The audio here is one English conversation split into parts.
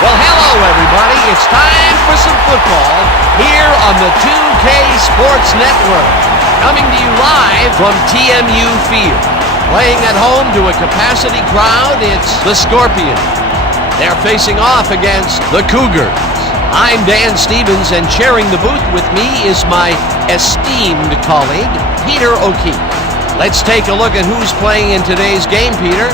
Well, hello, everybody. It's time for some football here on the 2K Sports Network. Coming to you live from TMU Field. Playing at home to a capacity crowd, it's the Scorpions. They're facing off against the Cougars. I'm Dan Stevens, and sharing the booth with me is my esteemed colleague, Peter O'Keefe. Let's take a look at who's playing in today's game, Peter.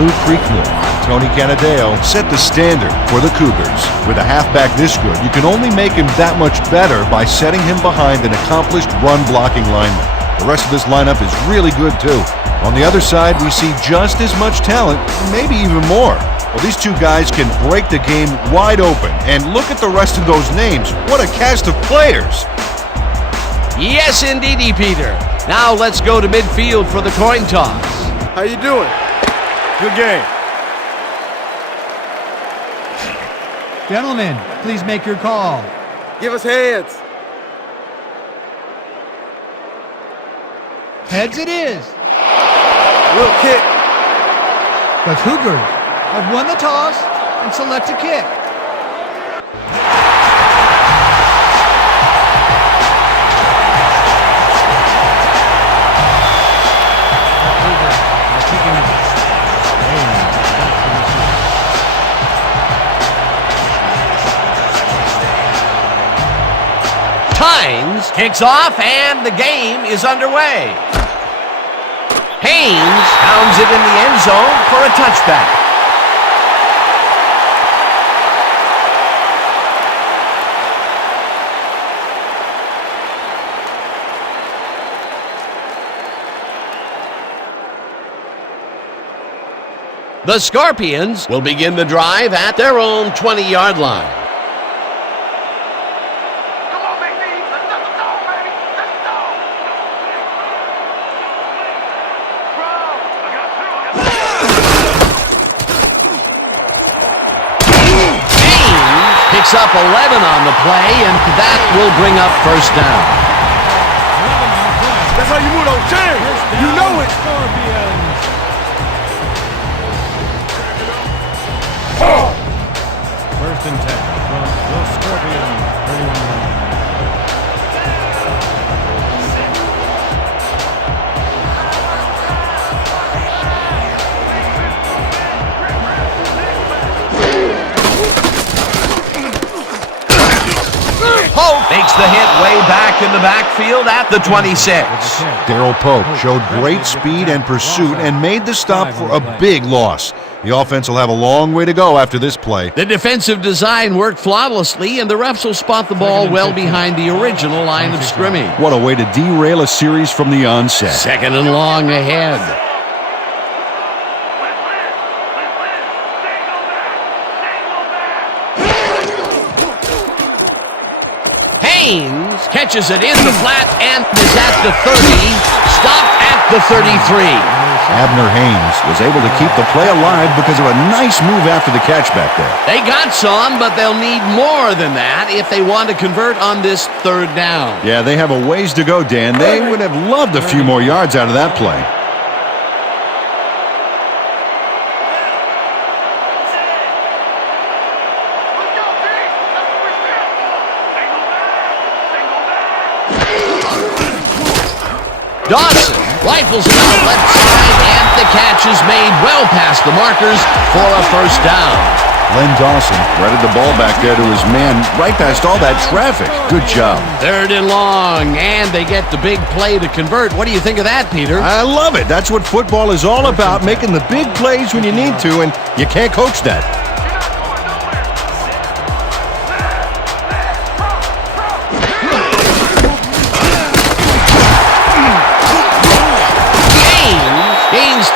Lou Creekmore, Tony Canadeo set the standard for the Cougars. With a halfback this good, you can only make him that much better by setting him behind an accomplished run-blocking lineman. The rest of this lineup is really good, too. On the other side, we see just as much talent, maybe even more. Well, these two guys can break the game wide open. And look at the rest of those names. What a cast of players. Yes, indeedy, Peter. Now let's go to midfield for the coin toss. How you doing? Good game. Gentlemen, please make your call. Give us hands. Heads it is. We'll kick. The Cougars have won the toss and select a kick. Hines kicks off, and the game is underway. Haynes pounds it in the end zone for a touchback. The Scorpions will begin the drive at their own 20-yard line. Picks up 11 on the play, and that will bring up first down. That's how you move those chains. You know it. First and 10 from the Scorpions. 31 yards. Pope makes the hit way back in the backfield at the 26. Daryl Pope showed great speed and pursuit and made the stop for a big loss. The offense will have a long way to go after this play. The defensive design worked flawlessly, and the refs will spot the ball well behind the original line of scrimmage. What a way to derail a series from the onset. Second and long ahead. Haynes catches it in the flat and is at the 30, stopped at the 33. Abner Haynes was able to keep the play alive because of a nice move after the catch back there. They got some, but they'll need more than that if they want to convert on this third down. Yeah, they have a ways to go, Dan. They would have loved a few more yards out of that play. Dawson rifles it out left side, and the catch is made well past the markers for a first down. Len Dawson threaded the ball back there to his man right past all that traffic. Good job. Third and long, and they get the big play to convert. What do you think of that, Peter? I love it. That's what football is all about, making the big plays when you need to, and you can't coach that.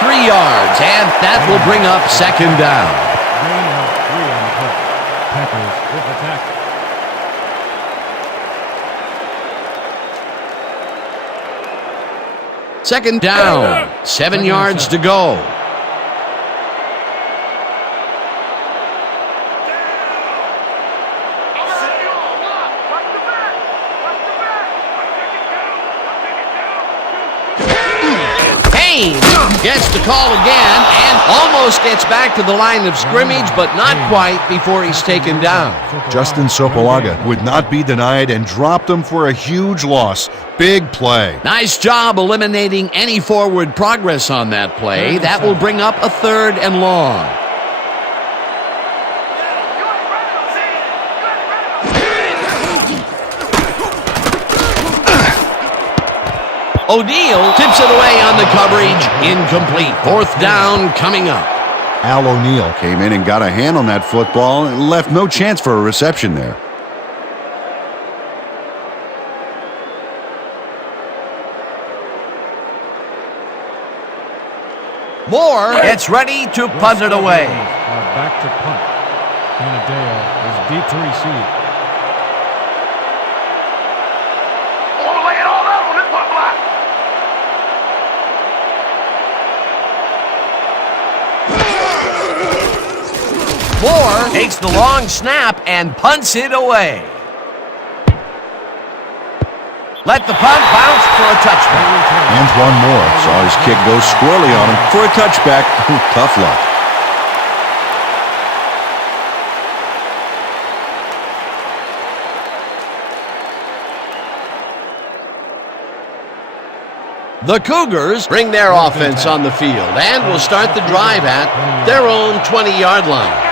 3 yards, and that will bring up second down. Gain of 3 on the play. Packers with the tackle. Second down, 7 yards to go. Gets the call again and almost gets back to the line of scrimmage, but not quite before he's taken down. Justin Sopolaga would not be denied and dropped him for a huge loss. Big play. Nice job eliminating any forward progress on that play. That will bring up a 3rd and long. O'Neal tips it away on the coverage. Incomplete. 4th down coming up. Al O'Neal came in and got a hand on that football and left no chance for a reception there. Moore gets ready to punt it away. Back to punt. Canadeo is deep to receive. Moore takes the long snap and punts it away. Let the punt bounce for a touchback. Antoine Moore saw his kick go squarely on him for a touchback. Tough luck. The Cougars bring their offense on the field and will start the drive at their own 20-yard line.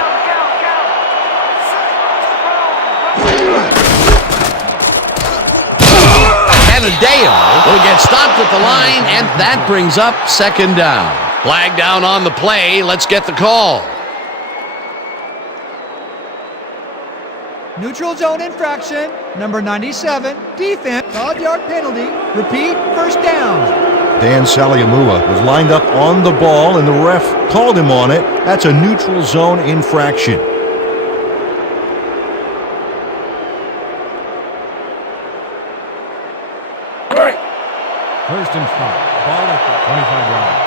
Canadeo will get stopped at the line, and that brings up second down. Flag down on the play. Let's get the call. Neutral zone infraction, number 97, defense, 5-yard penalty. Repeat, first down. Dan Saliamua was lined up on the ball, and the ref called him on it. That's a neutral zone infraction. First and 5. Ball at the 25-yard line.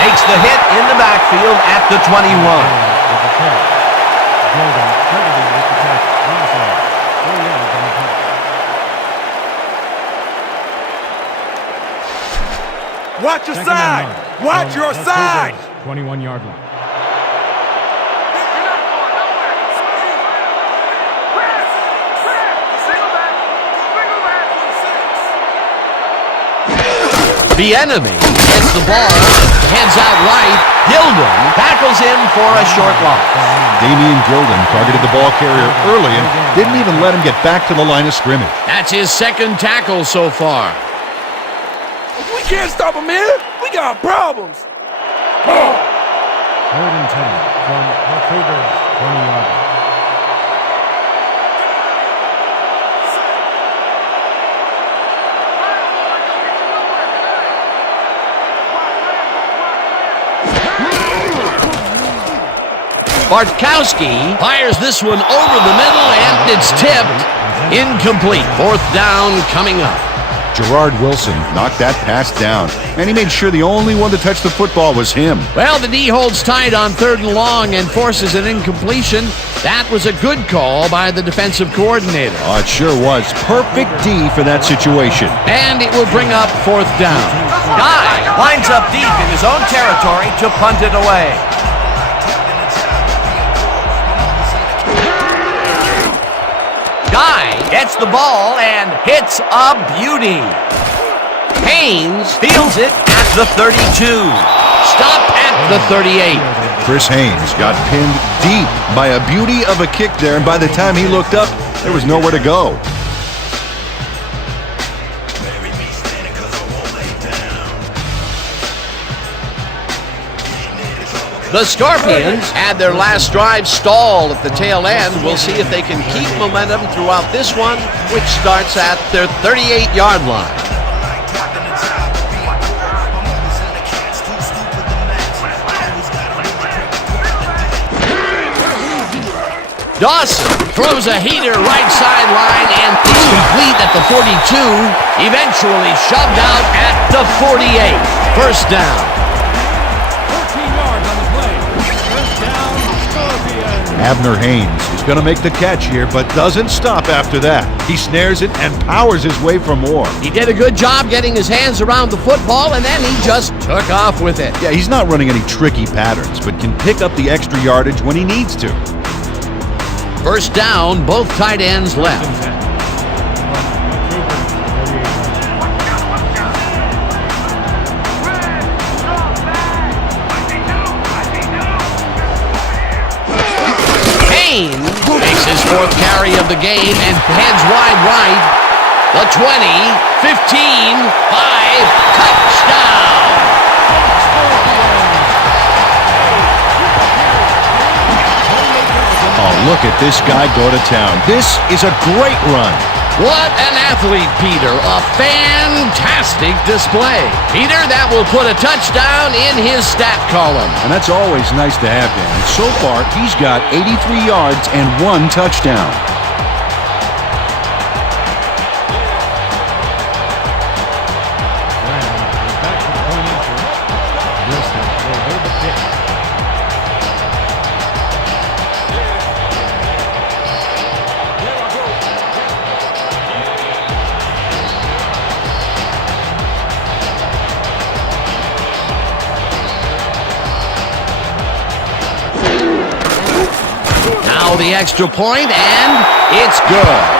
Takes the hit in the backfield at the 21. Watch your side! Watch your side! 21-yard line. The enemy gets the ball, heads out right. Gilden tackles him for a short loss. Damian Gilden targeted the ball carrier early and didn't even let him get back to the line of scrimmage. That's his second tackle so far. We can't stop him, man. We got problems. 3rd and 10 from the Cougars' 20-yard line. Bartkowski fires this one over the middle, and it's tipped. Incomplete. 4th down coming up. Gerard Wilson knocked that pass down, and he made sure the only one to touch the football was him. Well, the D holds tight on 3rd and long and forces an incompletion. That was a good call by the defensive coordinator. Oh, it sure was. Perfect D for that situation. And it will bring up 4th down. Guy lines up deep in his own territory to punt it away. Guy gets the ball and hits a beauty. Haynes fields it at the 32. Stopped at the 38. Chris Haynes got pinned deep by a beauty of a kick there, and by the time he looked up, there was nowhere to go. The Scorpions had their last drive stall at the tail end. We'll see if they can keep momentum throughout this one, which starts at their 38-yard line. Dawson throws a heater right sideline, and it's complete at the 42, eventually shoved out at the 48. First down. 14 yards on the play. First down, Scorpions. Abner Haynes is going to make the catch here, but doesn't stop after that. He snares it and powers his way for more. He did a good job getting his hands around the football, and then he just took off with it. Yeah, he's not running any tricky patterns, but can pick up the extra yardage when he needs to. First down, both tight ends left. Kane makes his fourth carry of the game and heads wide right. The 20, 15, 5, touchdown! Oh, look at this guy go to town. This is a great run. What an athlete, Peter. A fantastic display. Peter, that will put a touchdown in his stat column. And that's always nice to have, Dan. So far, he's got 83 yards and 1 touchdown. The extra point, and it's good.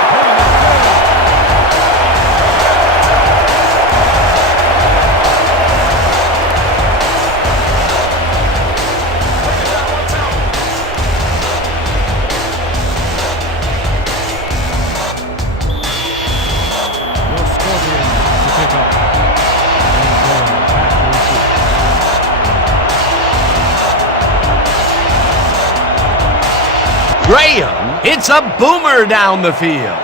Graham hits a boomer down the field.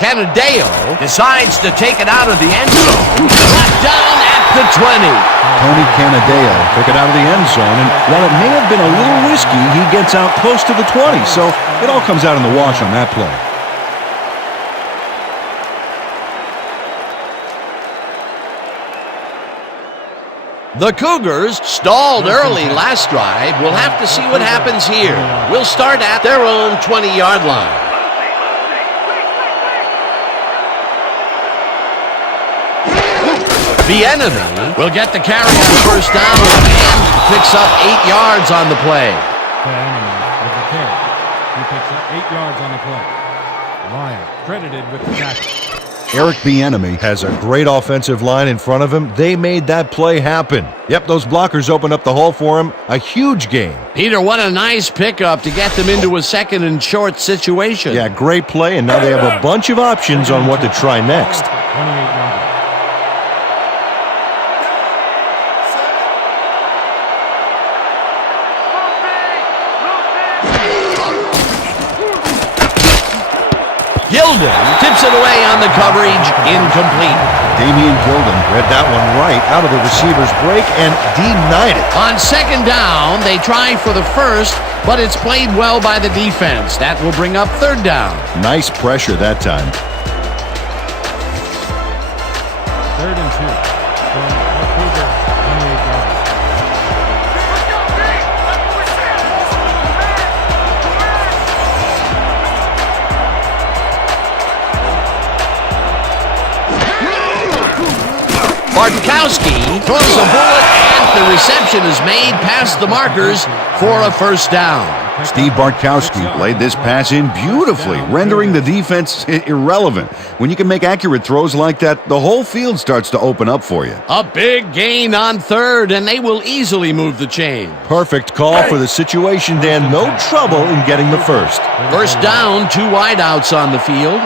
Canadeo decides to take it out of the end zone. Brought down at the 20. Tony Canadeo took it out of the end zone, and while it may have been a little risky, he gets out close to the 20, so it all comes out in the wash on that play. The Cougars stalled early last drive. We'll have to see what happens here. We'll start at their own 20-yard line. The enemy will get the carry on first down and picks up 8 yards on the play. The enemy with the carry. He picks up 8 yards on the play. Ryan credited with the tackle. Eric Bieniemy has a great offensive line in front of him. They made that play happen. Yep, those blockers opened up the hole for him. A huge gain. Peter, what a nice pickup to get them into a second and short situation. Yeah, great play, and now they have a bunch of options on what to try next. 28 yards. Gilden tips it away on the coverage, incomplete. Damian Gilden read that one right out of the receiver's break and denied it. On second down, they try for the first, but it's played well by the defense. That will bring up third down. Nice pressure that time. 3rd and 2 from the Cougar 28 yards. Bartkowski throws a bullet, and the reception is made past the markers for a first down. Steve Bartkowski laid this pass in beautifully, rendering the defense irrelevant. When you can make accurate throws like that, the whole field starts to open up for you. A big gain on third, and they will easily move the chain. Perfect call for the situation, Dan. No trouble in getting the first. First down, 2 wideouts on the field.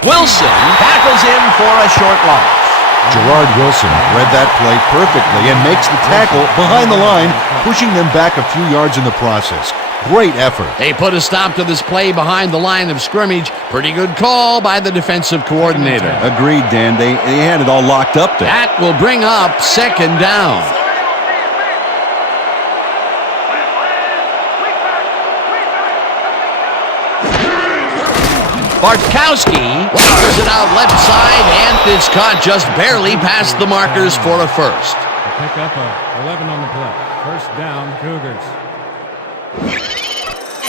Wilson tackles him for a short loss. Gerard Wilson read that play perfectly and makes the tackle behind the line, pushing them back a few yards in the process. Great effort. They put a stop to this play behind the line of scrimmage. Pretty good call by the defensive coordinator. Agreed, Dan. They had it all locked up there. That will bring up second down. Bartkowski wafers it out left side, and it's caught just barely past the markers for a first. A pickup of 11 on the play. First down, Cougars.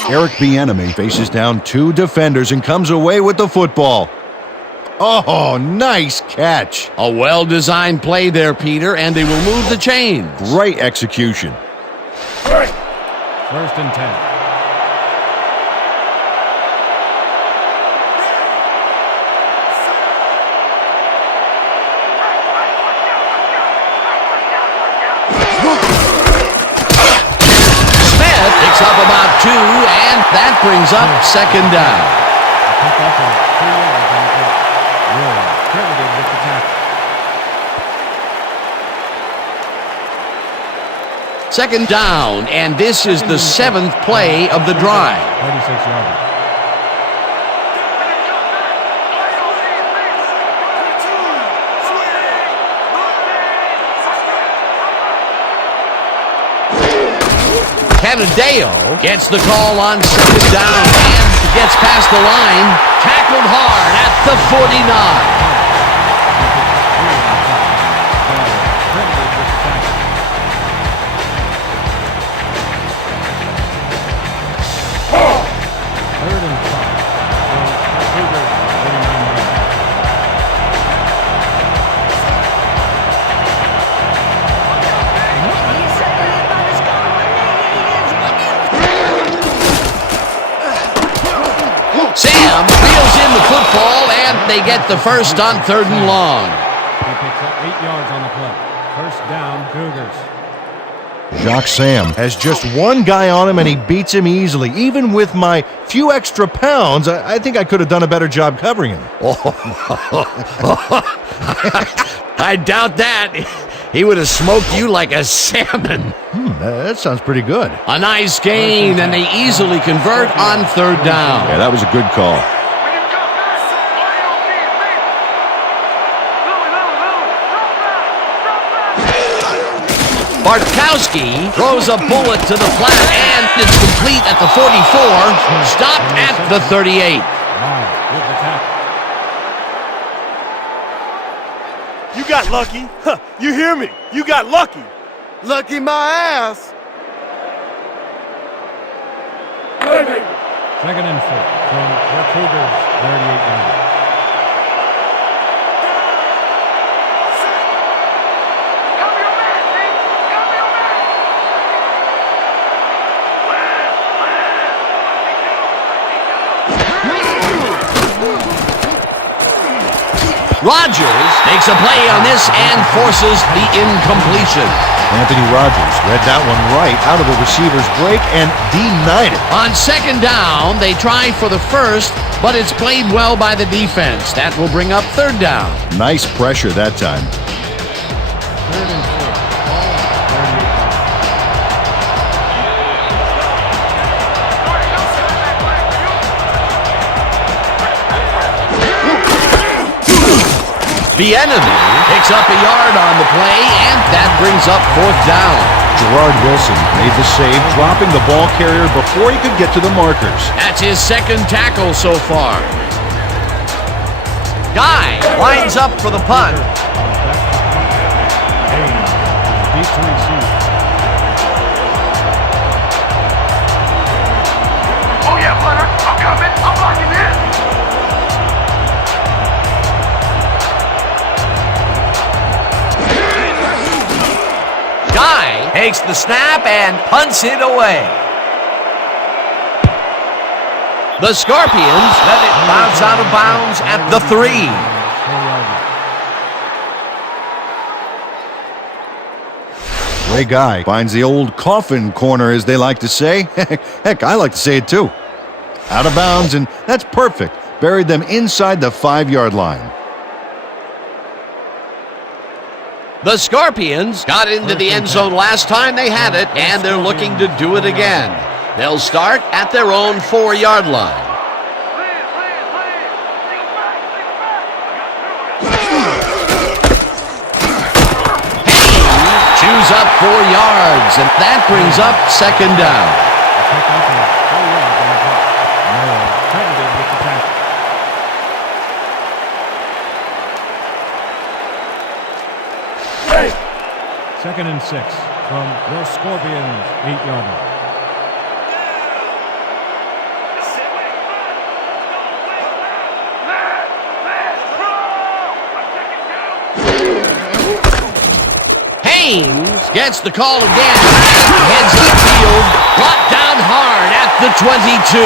Eric Bieniemy faces down 2 defenders and comes away with the football. Oh, nice catch. A well-designed play there, Peter, and they will move the chains. Great execution. First and 10. Picks up about 2, and that brings up second down. Pick up of 3 yards on the play. Will credited with the tackle. Second down, and this is the 7th play of the drive. 36 yards. Canadeo gets the call on second down and gets past the line. Tackled hard at the 49. Third and 5. Cougars, 49 yards. Sam reels in the football, and they get the first on 3rd and long. He picks up 8 yards on the play. First down, Cougars. Jacques Sam has just 1 guy on him, and he beats him easily. Even with my few extra pounds, I think I could have done a better job covering him. I doubt that. He would have smoked you like a salmon. That sounds pretty good. A nice gain, and they easily convert on 3rd down. Yeah, that was a good call. Bartkowski throws a bullet to the flat, and it's complete at the 44, stopped at the 38. Wow, with the tackle. You got lucky. Huh, you hear me? You got lucky. Lucky my ass. Second and 4 from the Cougars, 38 yards. Rodgers makes a play on this and forces the incompletion. Anthony Rodgers read that one right out of the receiver's break and denied it. On second down, they try for the first, but it's played well by the defense. That will bring up 3rd down. Nice pressure that time. Third and 4. Ball, 38 yards. Bieniemy picks up a yard on the play, and that brings up 4th down. Gerard Wilson made the save, dropping the ball carrier before he could get to the markers. That's his 2nd tackle so far. Guy lines up for the punt. Deep to receive. Oh yeah, Butter. I'm coming. I'm locking in. Guy takes the snap and punts it away. The Scorpions let it bounce out of bounds at the 3. 4 yards. Ray Guy finds the old coffin corner, as they like to say. Heck, I like to say it too. Out of bounds, and that's perfect. buried them inside the 5-yard line. The Scorpions got into the end zone last time they had it, and they're looking to do it again. They'll start at their own 4-yard line. Haynes chews up 4 yards, and that brings up second down. Second and 6 from your Scorpions 8-yard line. Haynes gets the call again, heads upfield, brought down hard at the 22.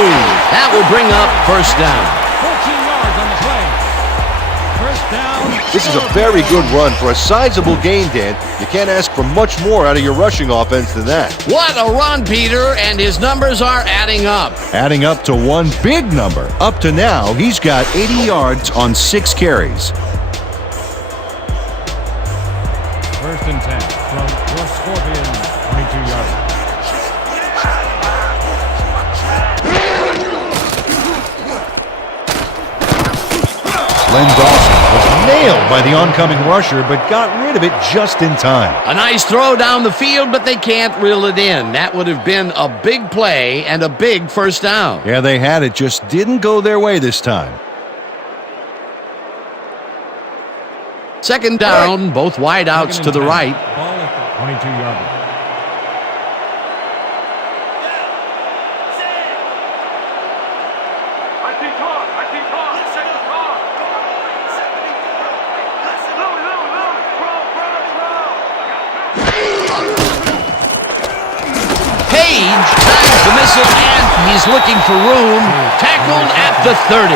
That will bring up first down. 14 yards on the play. First down. This is a very good run for a sizable gain, Dan. You can't ask for much more out of your rushing offense than that. What a run, Peter, and his numbers are adding up. Adding up to one big number. Up to now, he's got 80 yards on 6 carries. First and 10 from your Scorpions 22-yard line. Len Dawson was nailed by the oncoming rusher, but got rid of it just in time. A nice throw down the field, but they can't reel it in. That would have been a big play and a big first down. Yeah, they had it, just didn't go their way this time. Second down, both wideouts to the right. Ball at the 22-yard line. Page tags the missile, and he's looking for room. Tackled at the 30.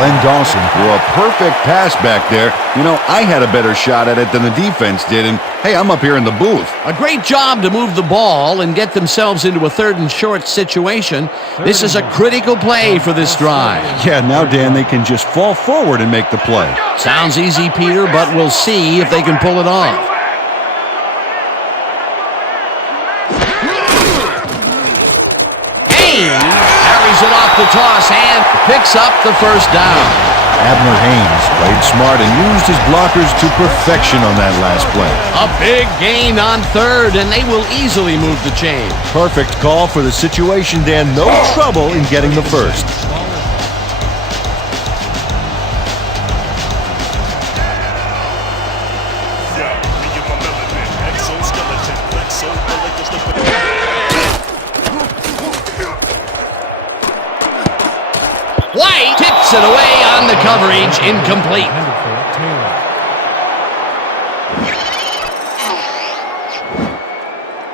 Len Dawson threw a perfect pass back there. You know, I had a better shot at it than the defense did, and hey, I'm up here in the booth. A great job to move the ball and get themselves into a 3rd and short situation. This is a critical play for this drive. Yeah, now, Dan, they can just fall forward and make the play. Sounds easy, Peter, but we'll see if they can pull it off. Carries it off the toss and picks up the first down. Abner Haynes played smart and used his blockers to perfection on that last play. A big gain on 3rd, and they will easily move the chain. Perfect call for the situation, Dan. No trouble in getting the first. White tips it away on the coverage, incomplete.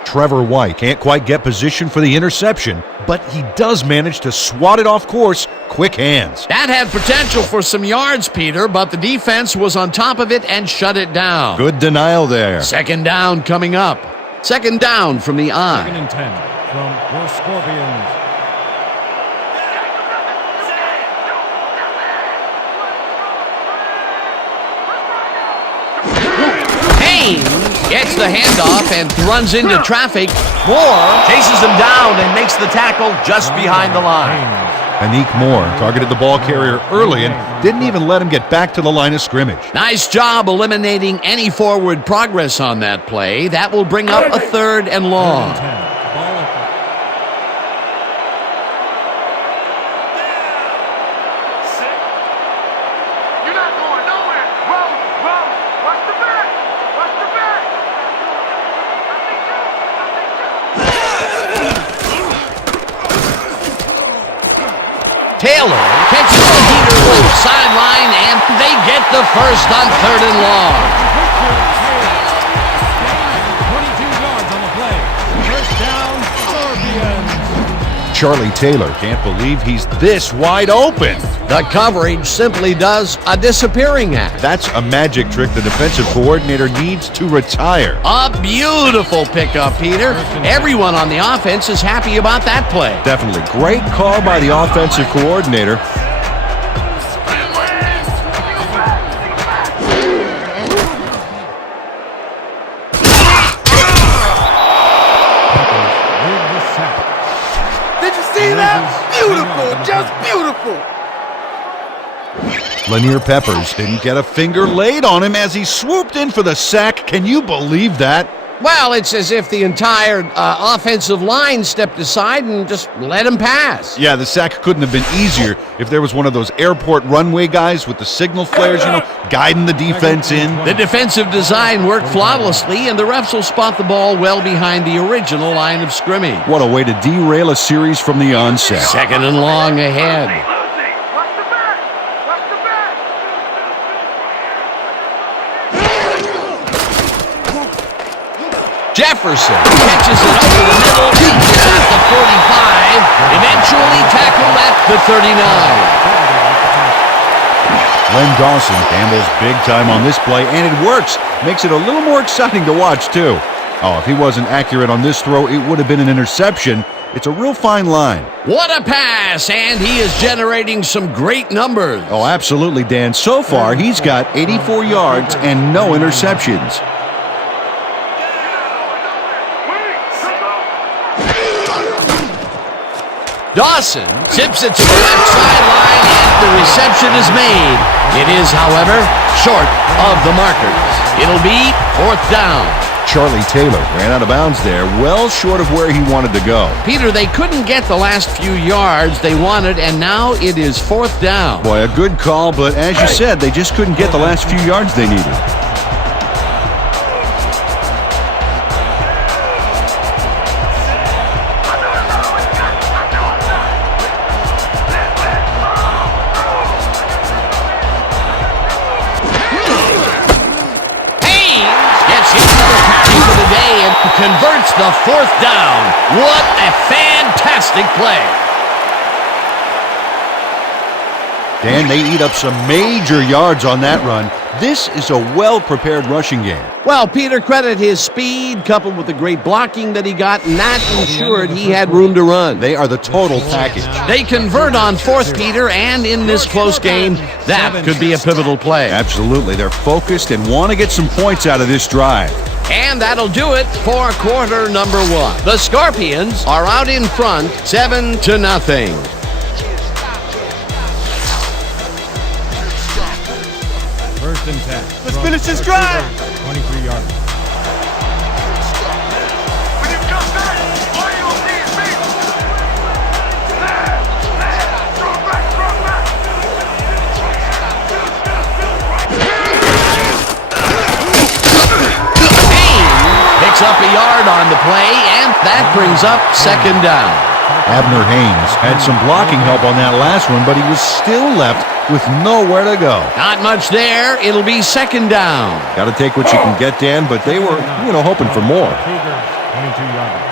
Trevor White can't quite get position for the interception, but he does manage to swat it off course. Quick hands. That had potential for some yards, Peter, but the defense was on top of it and shut it down. Good denial there. Second down coming up. Second down from the eye. 2nd and 10 from your Scorpions. Gets the handoff and runs into traffic. Moore chases him down and makes the tackle just behind the line. Anik Moore targeted the ball carrier early and didn't even let him get back to the line of scrimmage. Nice job eliminating any forward progress on that play. That will bring up a 3rd and long. Taylor catches the heater on the sideline, and they get the first on 3rd and long. 22 yards on the play. First down, Scorpions. Charlie Taylor can't believe he's this wide open. The coverage simply does a disappearing act. That's a magic trick the defensive coordinator needs to retire. A beautiful pickup, Peter. Everyone on the offense is happy about that play. Definitely. Great call by the offensive coordinator. Beautiful, just beautiful. Lanier Peppers didn't get a finger laid on him as he swooped in for the sack. Can you believe that? Well, it's as if the entire offensive line stepped aside and just let him pass. Yeah, the sack couldn't have been easier if there was one of those airport runway guys with the signal flares, guiding the defense in. The defensive design worked flawlessly, and the refs will spot the ball well behind the original line of scrimmage. What a way to derail a series from the onset. Second and long ahead. Jefferson catches it over the middle, reaches at the 45, eventually tackled at the 39. Len Dawson gambles big time on this play, and it works. Makes it a little more exciting to watch, too. Oh, if he wasn't accurate on this throw, it would have been an interception. It's a real fine line. What a pass, and he is generating some great numbers. Oh, absolutely, Dan. So far, he's got 84 yards and no interceptions. Dawson zips it to the left sideline, and the reception is made. It is, however, short of the markers. It'll be fourth down. Charlie Taylor ran out of bounds there, well short of where he wanted to go. Peter, they couldn't get the last few yards they wanted, and now it is fourth down. Boy, a good call, but as you said, they just couldn't get the last few yards they needed. Converts the fourth down. What a fantastic play. Dan, they eat up some major yards on that run. This is a well-prepared rushing game. Well, Peter, credit his speed coupled with the great blocking that he got, and that ensured he had room to run. They are the total package. They convert on fourth, Peter, and in this close game, that could be a pivotal play. Absolutely. They're focused and want to get some points out of this drive. And that'll do it for quarter number one. The Scorpions are out in front, 7-0. First and 10. Let's finish this drive. 23 yards. Picks up a yard on the play, and that brings up second down. Abner Haynes had some blocking help on that last one, but he was still left with nowhere to go. Not much there. It'll be second down. Got to take what you can get, Dan, but they were, hoping for more. Cougars, 22 yards.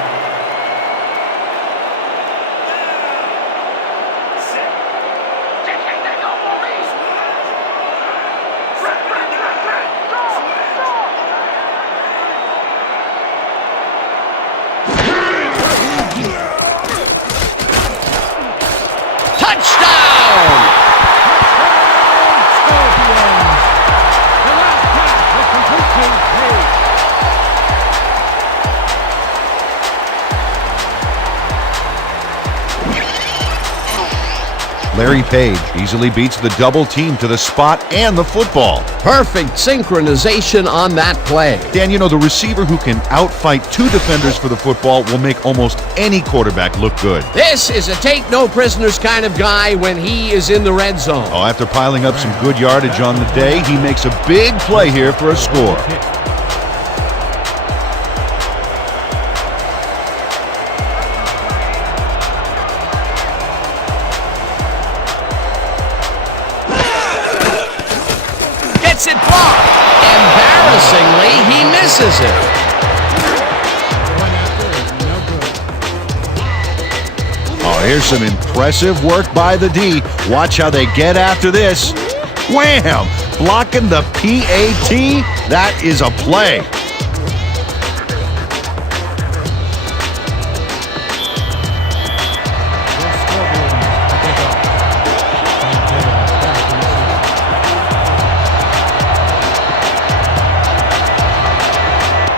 Larry Page easily beats the double team to the spot and the football. Perfect synchronization on that play. Dan, the receiver who can outfight two defenders for the football will make almost any quarterback look good. This is a take-no-prisoners kind of guy when he is in the red zone. Oh, after piling up some good yardage on the day, he makes a big play here for a score. It blocked. Embarrassingly, he misses it. Oh, here's some impressive work by the D. Watch how they get after this. Wham! Blocking the PAT. That is a play.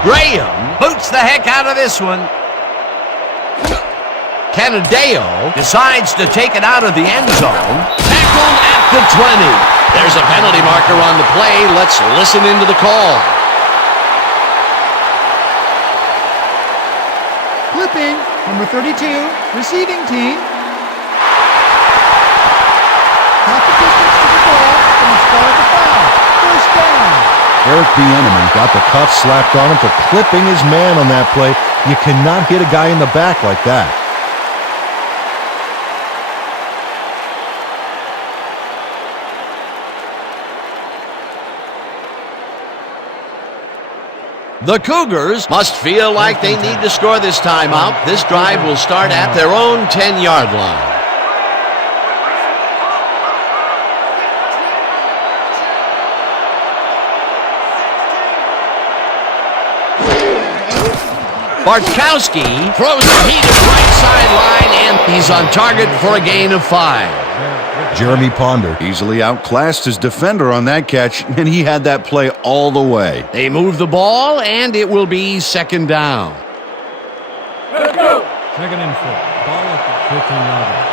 Graham boots the heck out of this one. Canadeo decides to take it out of the end zone. Tackled at the 20. There's a penalty marker on the play. Let's listen into the call. Flipping, number 32, receiving team. Half the distance to the ball and he spotted the foul. First down. Eric Bieniemy got the cuff slapped on him for clipping his man on that play. You cannot hit a guy in the back like that. The Cougars must feel like they need to score this timeout. This drive will start at their own 10-yard line. Bartkowski throws a heated right sideline, and he's on target for a gain of 5. Jeremy Ponder easily outclassed his defender on that catch, and he had that play all the way. They move the ball, and it will be second down. Let's go. Second and 4. Ball at the 15-yard line.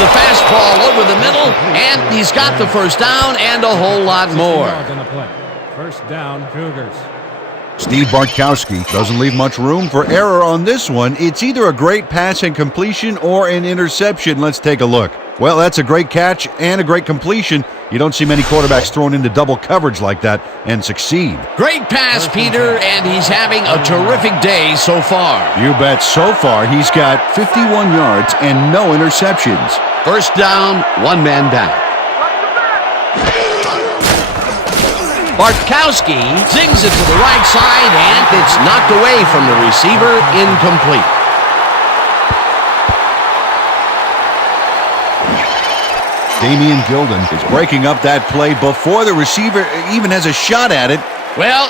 The fastball over the middle, and he's got the first down and a whole lot more. First down, Cougars. Steve Bartkowski doesn't leave much room for error on this one. It's either a great pass and completion or an interception. Let's take a look. Well, that's a great catch and a great completion. You don't see many quarterbacks thrown into double coverage like that and succeed. Great pass, Peter, and he's having a terrific day so far. You bet. So far, he's got 51 yards and no interceptions. First down, one man down. Bartkowski zings it to the right side, and it's knocked away from the receiver, incomplete. Damian Gilden is breaking up that play before the receiver even has a shot at it. Well,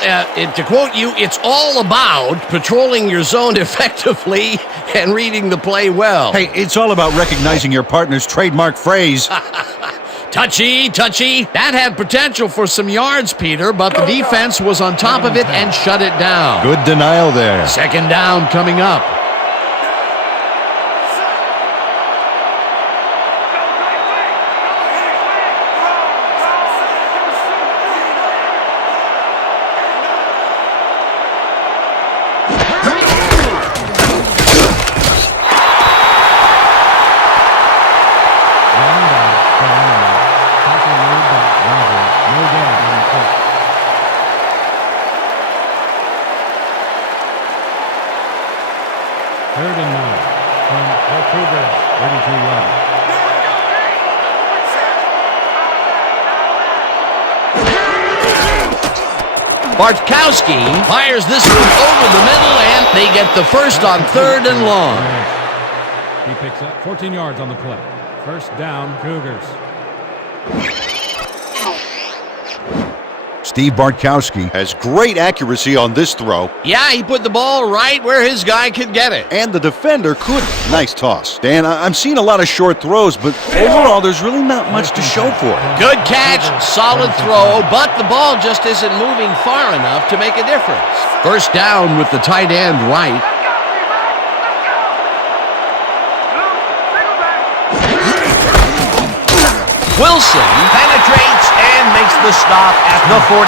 to quote you, it's all about patrolling your zone effectively and reading the play well. Hey, it's all about recognizing your partner's trademark phrase. Touchy. That had potential for some yards, Peter, but the defense was on top of it and shut it down. Good denial there. Second down coming up. Third and 9 from the Cougars, 32-yard. Bartkowski fires this one over the middle, and they get the first on third and long. He picks up 14 yards on the play. First down, Cougars. Steve Bartkowski has great accuracy on this throw. Yeah, he put the ball right where his guy could get it. And the defender couldn't. Nice toss. Dan, I'm seeing a lot of short throws, but overall, there's really not much to show for it. Good catch, solid throw, but the ball just isn't moving far enough to make a difference. First down with the tight end right. Wilson penetrates and makes the stop at the 44.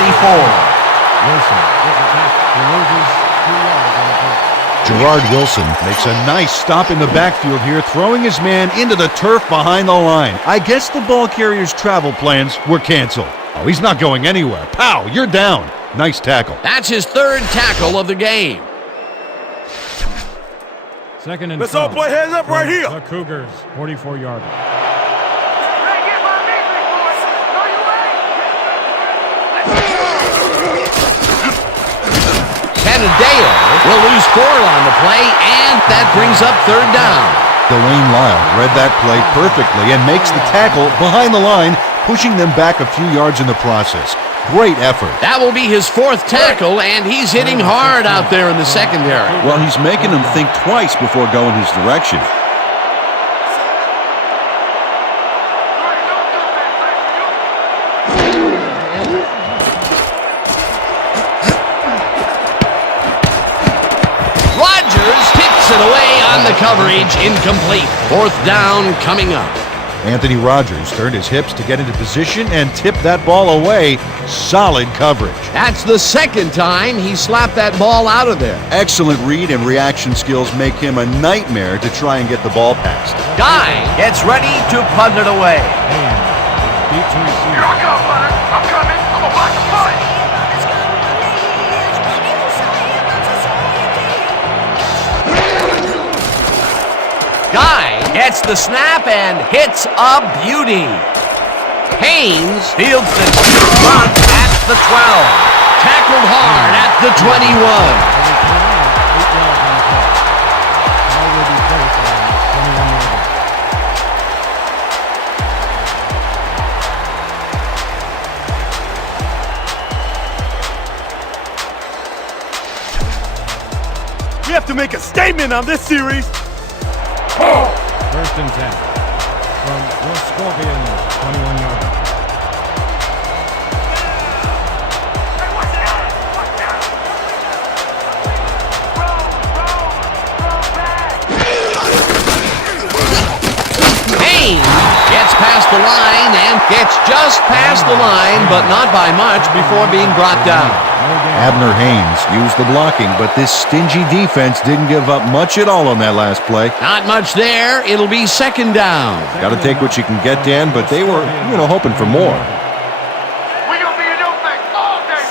Wilson with the tackle. He loses 2 yards on the play. Gerard Wilson makes a nice stop in the backfield here, throwing his man into the turf behind the line. I guess the ball carrier's travel plans were canceled. Oh, he's not going anywhere. Pow, you're down. Nice tackle. That's his third tackle of the game. Second and Let's all 12 play heads up right here. The Cougars, 44-yard. Canadeo will lose 4 on the play, and that brings up third down. Dwayne Lyle read that play perfectly and makes the tackle behind the line, pushing them back a few yards in the process. Great effort. That will be his 4th tackle, and he's hitting hard out there in the secondary. Well, he's making them think twice before going his direction. away on the coverage, incomplete. Fourth down coming up. Anthony Rogers turned his hips to get into position and tipped that ball away. Solid coverage. That's the second time he slapped that ball out of there. Excellent read and reaction skills make him a nightmare to try and get the ball past. Guy gets ready to punt it away. Beat to receive. Here I go, Butter. I'm coming. I'm about to punt. Guy gets the snap and hits a beauty. Haynes fields the punt at the 12. Tackled hard at the 21. We have to make a statement on this series. First and 10 from the Scorpions, 21-yard. Haynes gets past the line and gets just past the line, but not by much before being brought down. Abner Haynes used the blocking, but this stingy defense didn't give up much at all on that last play. Not much there. It'll be second down. Got to take what you can get, Dan, but they were, hoping for more. We gonna be in your face all day.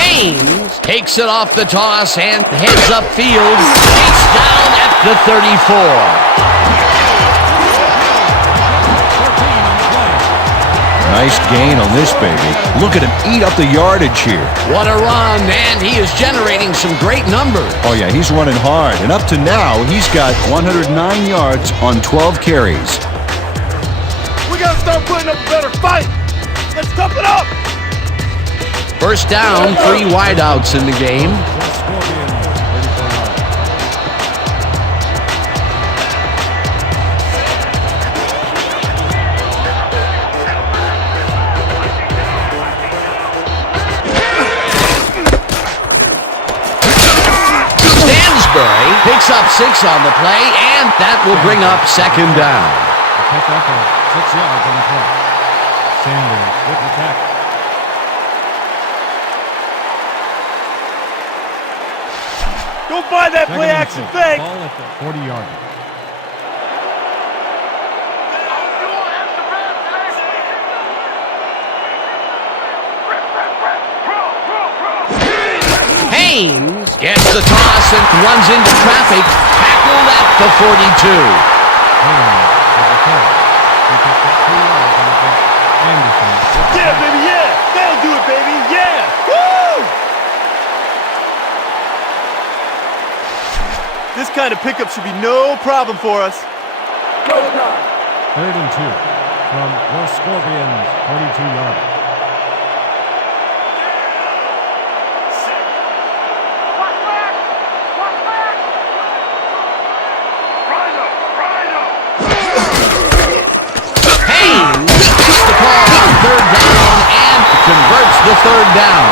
Haynes takes it off the toss and heads upfield. Chased down at the 34. Nice gain on this baby. Look at him eat up the yardage here. What a run, and he is generating some great numbers. Oh yeah, he's running hard, and up to now, he's got 109 yards on 12 carries. We gotta start putting up a better fight. Let's tough it up. First down, 3 wideouts in the game. Picks up 6 on the play, and that will bring up second down. Pick up 6 yards on the play. Sanders with the tackle. Don't buy that play action fake. Ball at the 40-yard line. Haynes gets the toss and runs into traffic. Tackled at the 42. Haynes with the carry. He picked up 2 yards on the play. Anderson. Yeah, baby, yeah. That'll do it, baby. Yeah. Woo! This kind of pickup should be no problem for us. Third and 2 from the Scorpions, 42-yard line. Third down and converts the third down.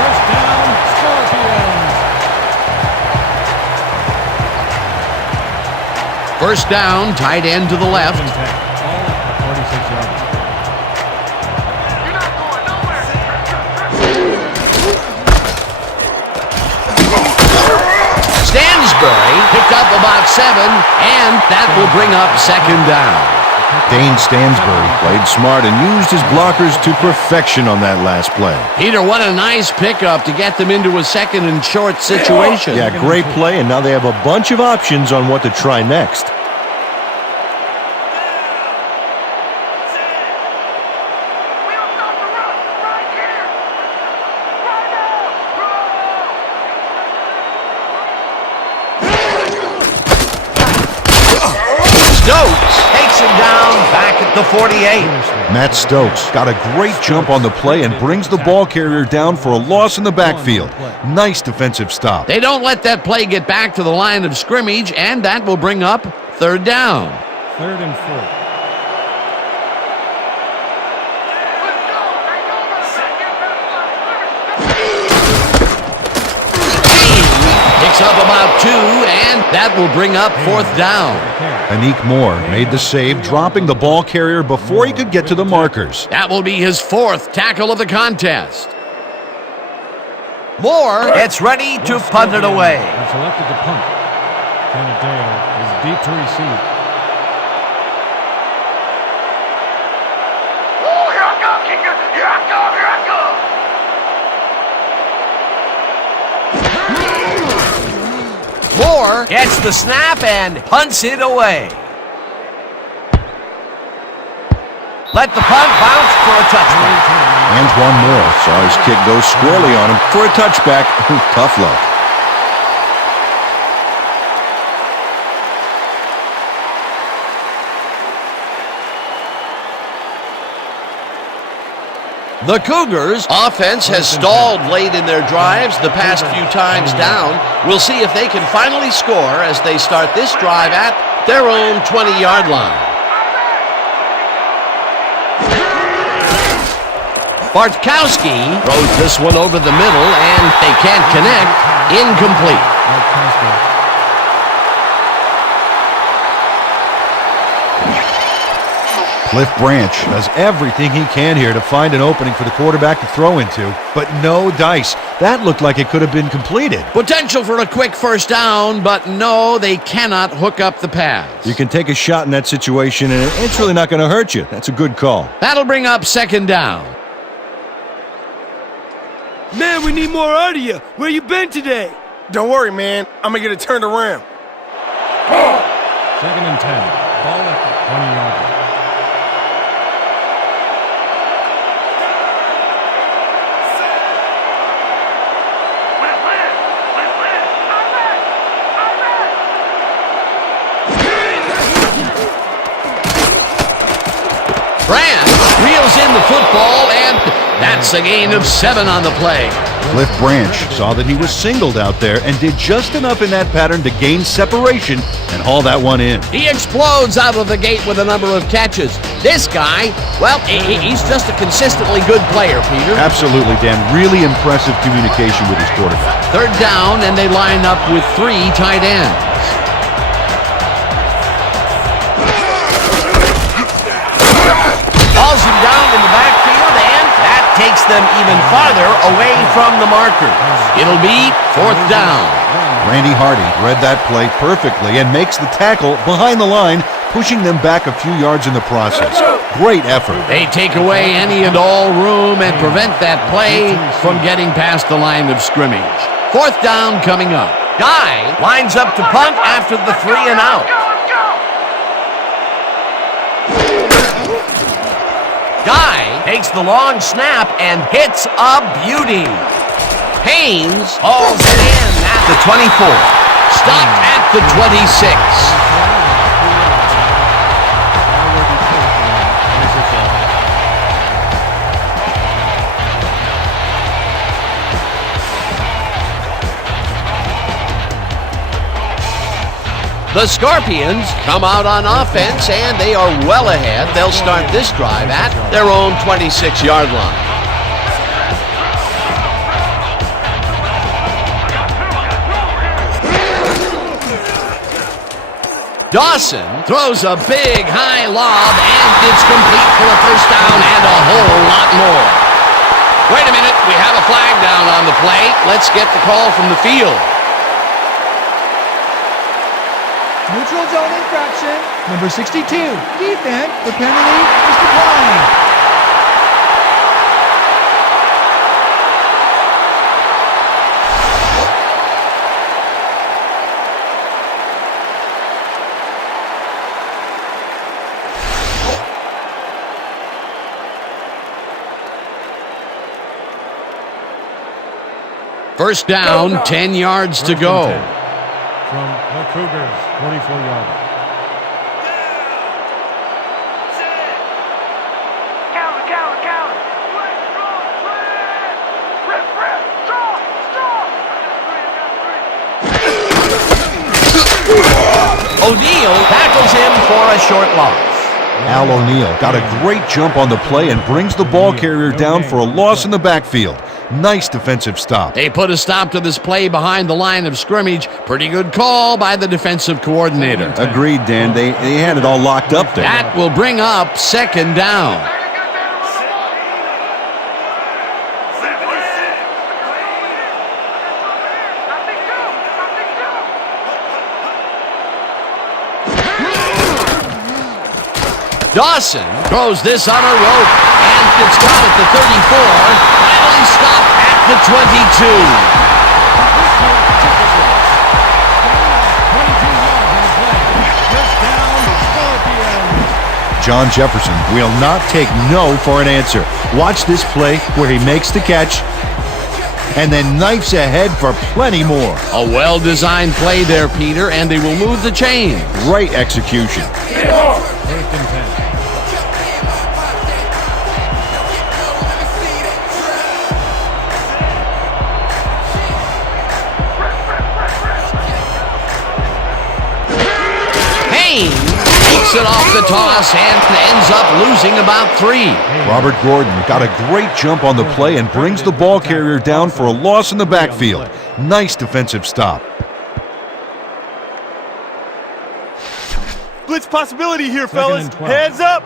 First down, Scorpions. First down, tight end to the left. Ball at the 46-yard line. You're not going nowhere. Stansbury picked up about 7, and that will bring up second down. Dane Stansbury played smart and used his blockers to perfection on that last play. Peter, what a nice pickup to get them into a second and short situation. Yeah, great play, and now they have a bunch of options on what to try next. We don't stop the run right here. Right now. Stokes takes him down back at the 48. Matt Stokes got a great jump on the play and brings the ball carrier down for a loss in the backfield. Nice defensive stop. They don't let that play get back to the line of scrimmage, and that will bring up third down. Third and 4. Picks up about 2, and that will bring up 4th down. Anik Moore made the save, dropping the ball carrier before he could get to the markers. That will be his 4th tackle of the contest. Moore gets ready to punt it away. And selected to punt. Canadeo is deep to receive. Oh, here I come, kicker. Here I come, here I come. Moore gets the snap and punts it away. Let the punt bounce for a touchback. Antoine Moore saw his kick go squarely on him for a touchback. Tough luck. The Cougars' offense has stalled late in their drives the past few times down. We'll see if they can finally score as they start this drive at their own 20-yard line. Bartkowski throws this one over the middle, and they can't connect. Incomplete. Cliff Branch does everything he can here to find an opening for the quarterback to throw into, but no dice. That looked like it could have been completed. Potential for a quick first down, but no, they cannot hook up the pass. You can take a shot in that situation, and it's really not going to hurt you. That's a good call. That'll bring up 2nd down. Man, we need more out of you. Where you been today? Don't worry, man. I'm gonna get it turned around. 2nd and 10. Ball at the 20-yard line. Brand reels in the football, and that's a gain of 7 on the play. Cliff Branch saw that he was singled out there and did just enough in that pattern to gain separation and haul that one in. He explodes out of the gate with a number of catches. This guy, well, he's just a consistently good player, Peter. Absolutely, Dan. Really impressive communication with his quarterback. 3rd down, and they line up with 3 tight ends. Hauls him down in the backfield, and that takes them even farther away from the marker. It'll be 4th down. Randy Hardy read that play perfectly and makes the tackle behind the line, pushing them back a few yards in the process. Great effort. They take away any and all room and prevent that play from getting past the line of scrimmage. 4th down coming up. Guy lines up to punt after the 3 and out. Guy takes the long snap and hits a beauty. Haynes hauls it in at the 24. Stopped at the 26. The Scorpions come out on offense, and they are well ahead. They'll start this drive at their own 26-yard line. Dawson throws a big high lob, and it's complete for a first down and a whole lot more. Wait a minute, we have a flag down on the play. Let's get the call from the field. Neutral zone infraction. Number 62. Defense. The penalty is declined. First down, 10 yards to go. From the Cougars, 44-yard line. Counter. Rip, draw. O'Neal tackles him for a short loss. Al O'Neal got a great jump on the play and brings the ball carrier down for a loss in the backfield. Nice defensive stop. They put a stop to this play behind the line of scrimmage. Pretty good call by the defensive coordinator. Agreed, Dan. They had it all locked up there. That will bring up second down. Dawson throws this on a rope, and it's caught at the 34. Finally stopped at the 22. John Jefferson will not take no for an answer. Watch this play where he makes the catch and then knifes ahead for plenty more. A well-designed play there, Peter, and they will move the chain. Great execution. First and 10. Takes it off the toss and ends up losing about 3. Robert Gordon got a great jump on the play and brings the ball carrier down for a loss in the backfield. Nice defensive stop. Blitz possibility here, Second fellas. and 12. Heads up.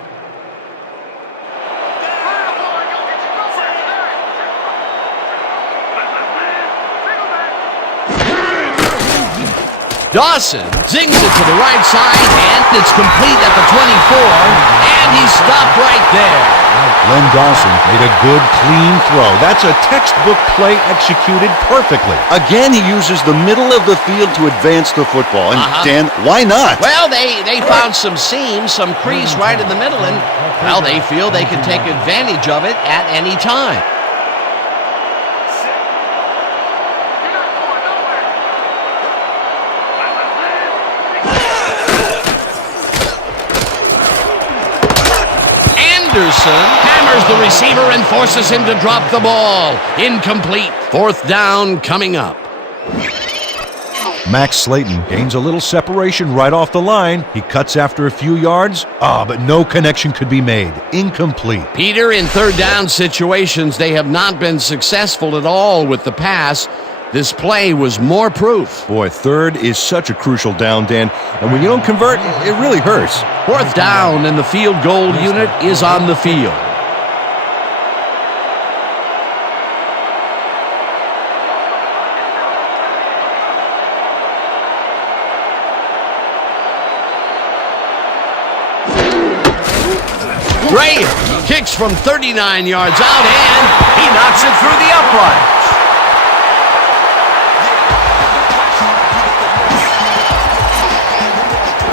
Dawson zings it to the right side, and it's complete at the 24, and he's stopped right there. Len Dawson made a good, clean throw. That's a textbook play executed perfectly. Again, he uses the middle of the field to advance the football. And Dan, why not? Well, they found some seams, some crease right in the middle, and, well, they feel they can take advantage of it at any time. Anderson hammers the receiver and forces him to drop the ball. Incomplete. Fourth down coming up. Max Slayton gains a little separation right off the line. He cuts after a few yards. But no connection could be made. Incomplete. Peter, in third down situations, they have not been successful at all with the pass. This play was more proof. Boy, third is such a crucial down, Dan. And when you don't convert, it really hurts. Fourth down, and the field goal unit is on the field. Graham kicks from 39 yards out, and he knocks it through the upright.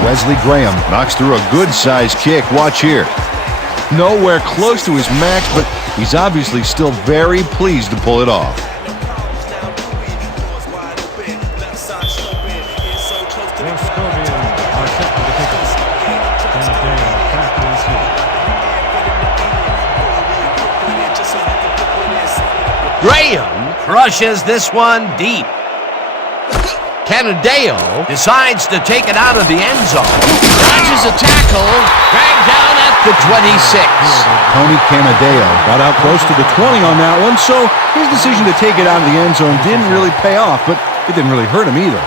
Wesley Graham knocks through a good-sized kick. Watch here. Nowhere close to his max, but he's obviously still very pleased to pull it off. Graham crushes this one deep. Canadeo decides to take it out of the end zone. Dodges a tackle, dragged down at the 26. Tony Canadeo got out close to the 20 on that one, so his decision to take it out of the end zone didn't really pay off, but it didn't really hurt him either.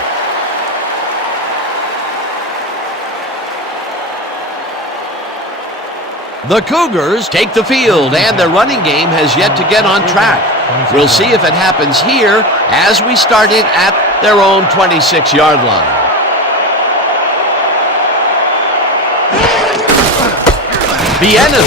The Cougars take the field, and their running game has yet to get on track. We'll see if it happens here as we start it at their own 26-yard line. Bieniemy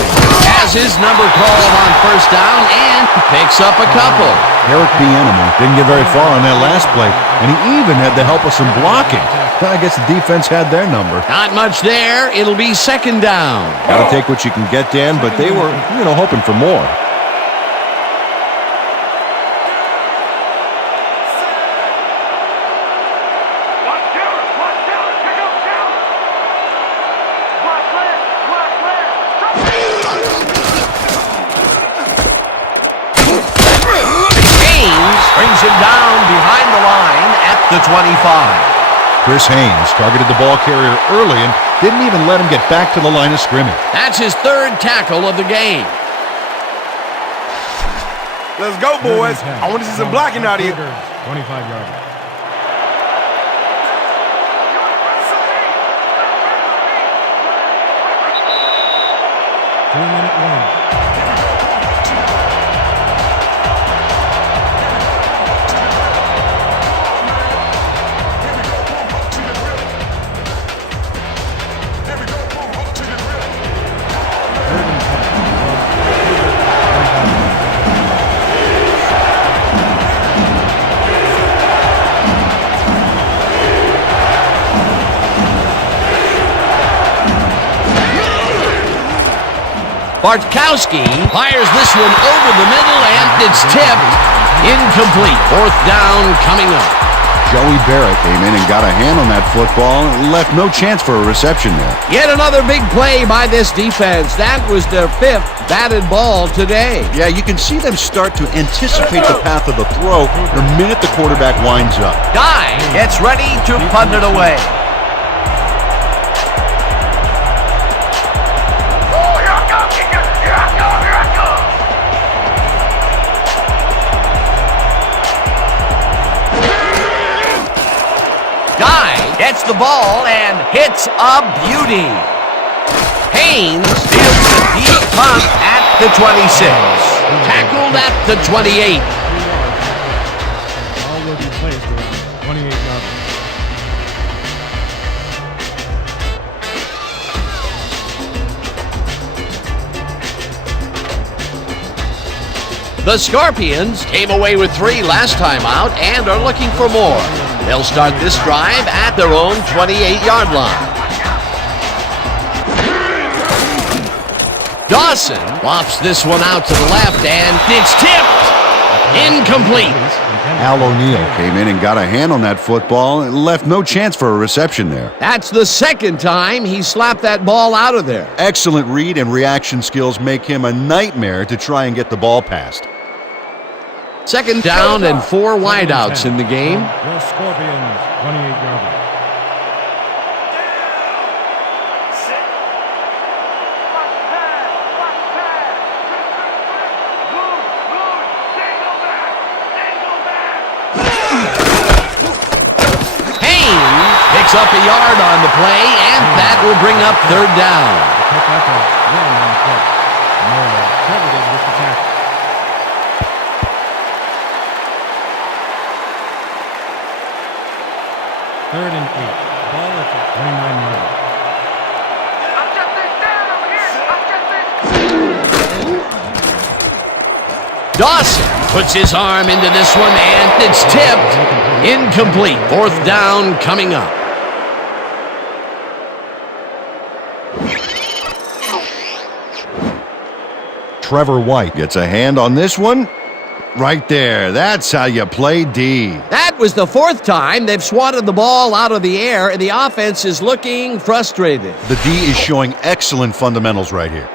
has his number called on first down and picks up a couple. Eric Bieniemy didn't get very far on that last play, and he even had the help of some blocking. I guess the defense had their number. Not much there. It'll be second down. Got to take what you can get, Dan, but they were, hoping for more. Brings him down behind the line at the 25. Chris Haynes targeted the ball carrier early and didn't even let him get back to the line of scrimmage. That's his third tackle of the game. Let's go, boys. I want to see some blocking out of you. 25-yard line. Three-minute warning. Bartkowski fires this one over the middle, and it's tipped. Incomplete. Fourth down coming up. Joey Barrett came in and got a hand on that football and left no chance for a reception there. Yet another big play by this defense. That was their fifth batted ball today. Yeah, you can see them start to anticipate the path of the throw the minute the quarterback winds up. Guy gets ready to punt it away. Gets the ball and hits a beauty. Haynes fields a deep punt at the 26. Tackled at the 28. Ball will be placed around 28-yard line. The Scorpions came away with 3 last time out and are looking for more. They'll start this drive at their own 28-yard line. Dawson lofts this one out to the left, and it's tipped. Incomplete. Al O'Neal came in and got a hand on that football and left no chance for a reception there. That's the second time he slapped that ball out of there. Excellent read and reaction skills make him a nightmare to try and get the ball past. Second down and 4 wideouts in the game. The Scorpions, 28-yard line. Haynes picks up a yard on the play, and that will bring up third down. Pick up a run on the play. Moore credited with the tackle. Third and 8. Ball at the 29-yard line. I'll shut this down over here. I'll shut this. Dawson puts his arm into this one, and it's tipped. Incomplete. Fourth down coming up. Trevor White gets a hand on this one. Right there. That's how you play D. That was the 4th time they've swatted the ball out of the air, and the offense is looking frustrated. The D is showing excellent fundamentals right here.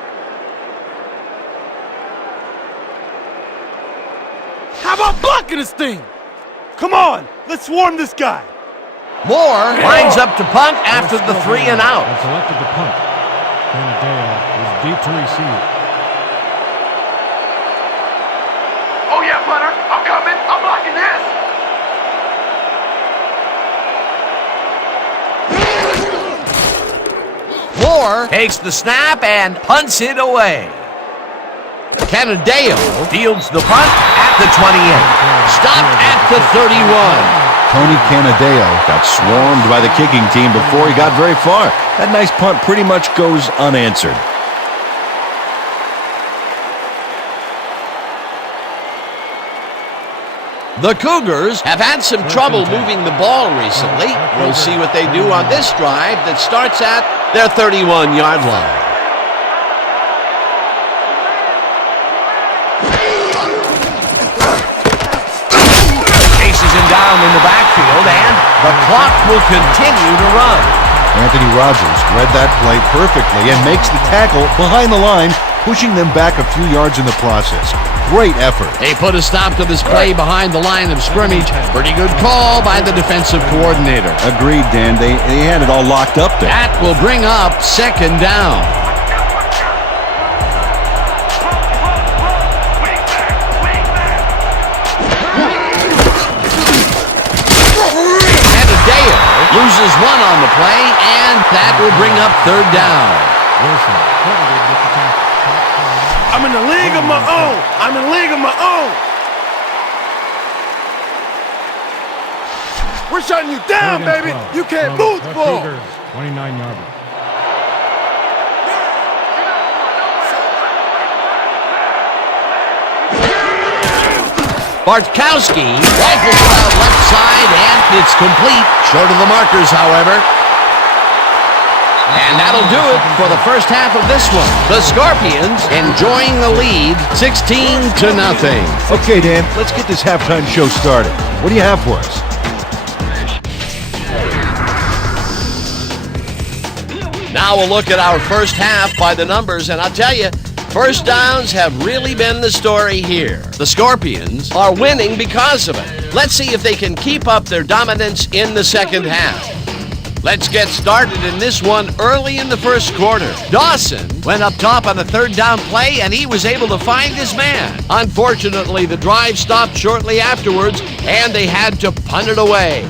How about blocking this thing? Come on, let's swarm this guy. Moore lines up to punt after the 3 and out. Have selected to punt. Canadale is deep to receive. Oh yeah, punter. I'm coming. I'm blocking this. Moore takes the snap and punts it away. Canadale fields the punt at the 28. Stopped at the 31. Tony Canadale got swarmed by the kicking team before he got very far. That nice punt pretty much goes unanswered. The Cougars have had some trouble moving the ball recently. We'll see what they do on this drive that starts at their 31-yard line. Chases him down in the backfield, and the clock will continue to run. Anthony Rogers read that play perfectly and makes the tackle behind the line, pushing them back a few yards in the process. Great effort. They put a stop to this play behind the line of scrimmage. Pretty good call by the defensive coordinator. Agreed, Dan. They had it all locked up there. That will bring up second down. loses one on the play, and that will bring up third down. Wilson credited with the tackle. I'm in the league of my own. I'm in the league of my own. We're shutting you down, Third and baby. 12 You can't from move the ball. Cougars, 29-yarder. Bartkowski rifles it out left side, and it's complete. Short of the markers, however. And that'll do it for the first half of this one. The Scorpions enjoying the lead, 16-0. Okay, Dan, let's get this halftime show started. What do you have for us? Now we'll look at our first half by the numbers, and I'll tell you, first downs have really been the story here. The Scorpions are winning because of it. Let's see if they can keep up their dominance in the second half. Let's get started in this one early in the first quarter. Dawson went up top on a third down play, and he was able to find his man. Unfortunately, the drive stopped shortly afterwards, and they had to punt it away.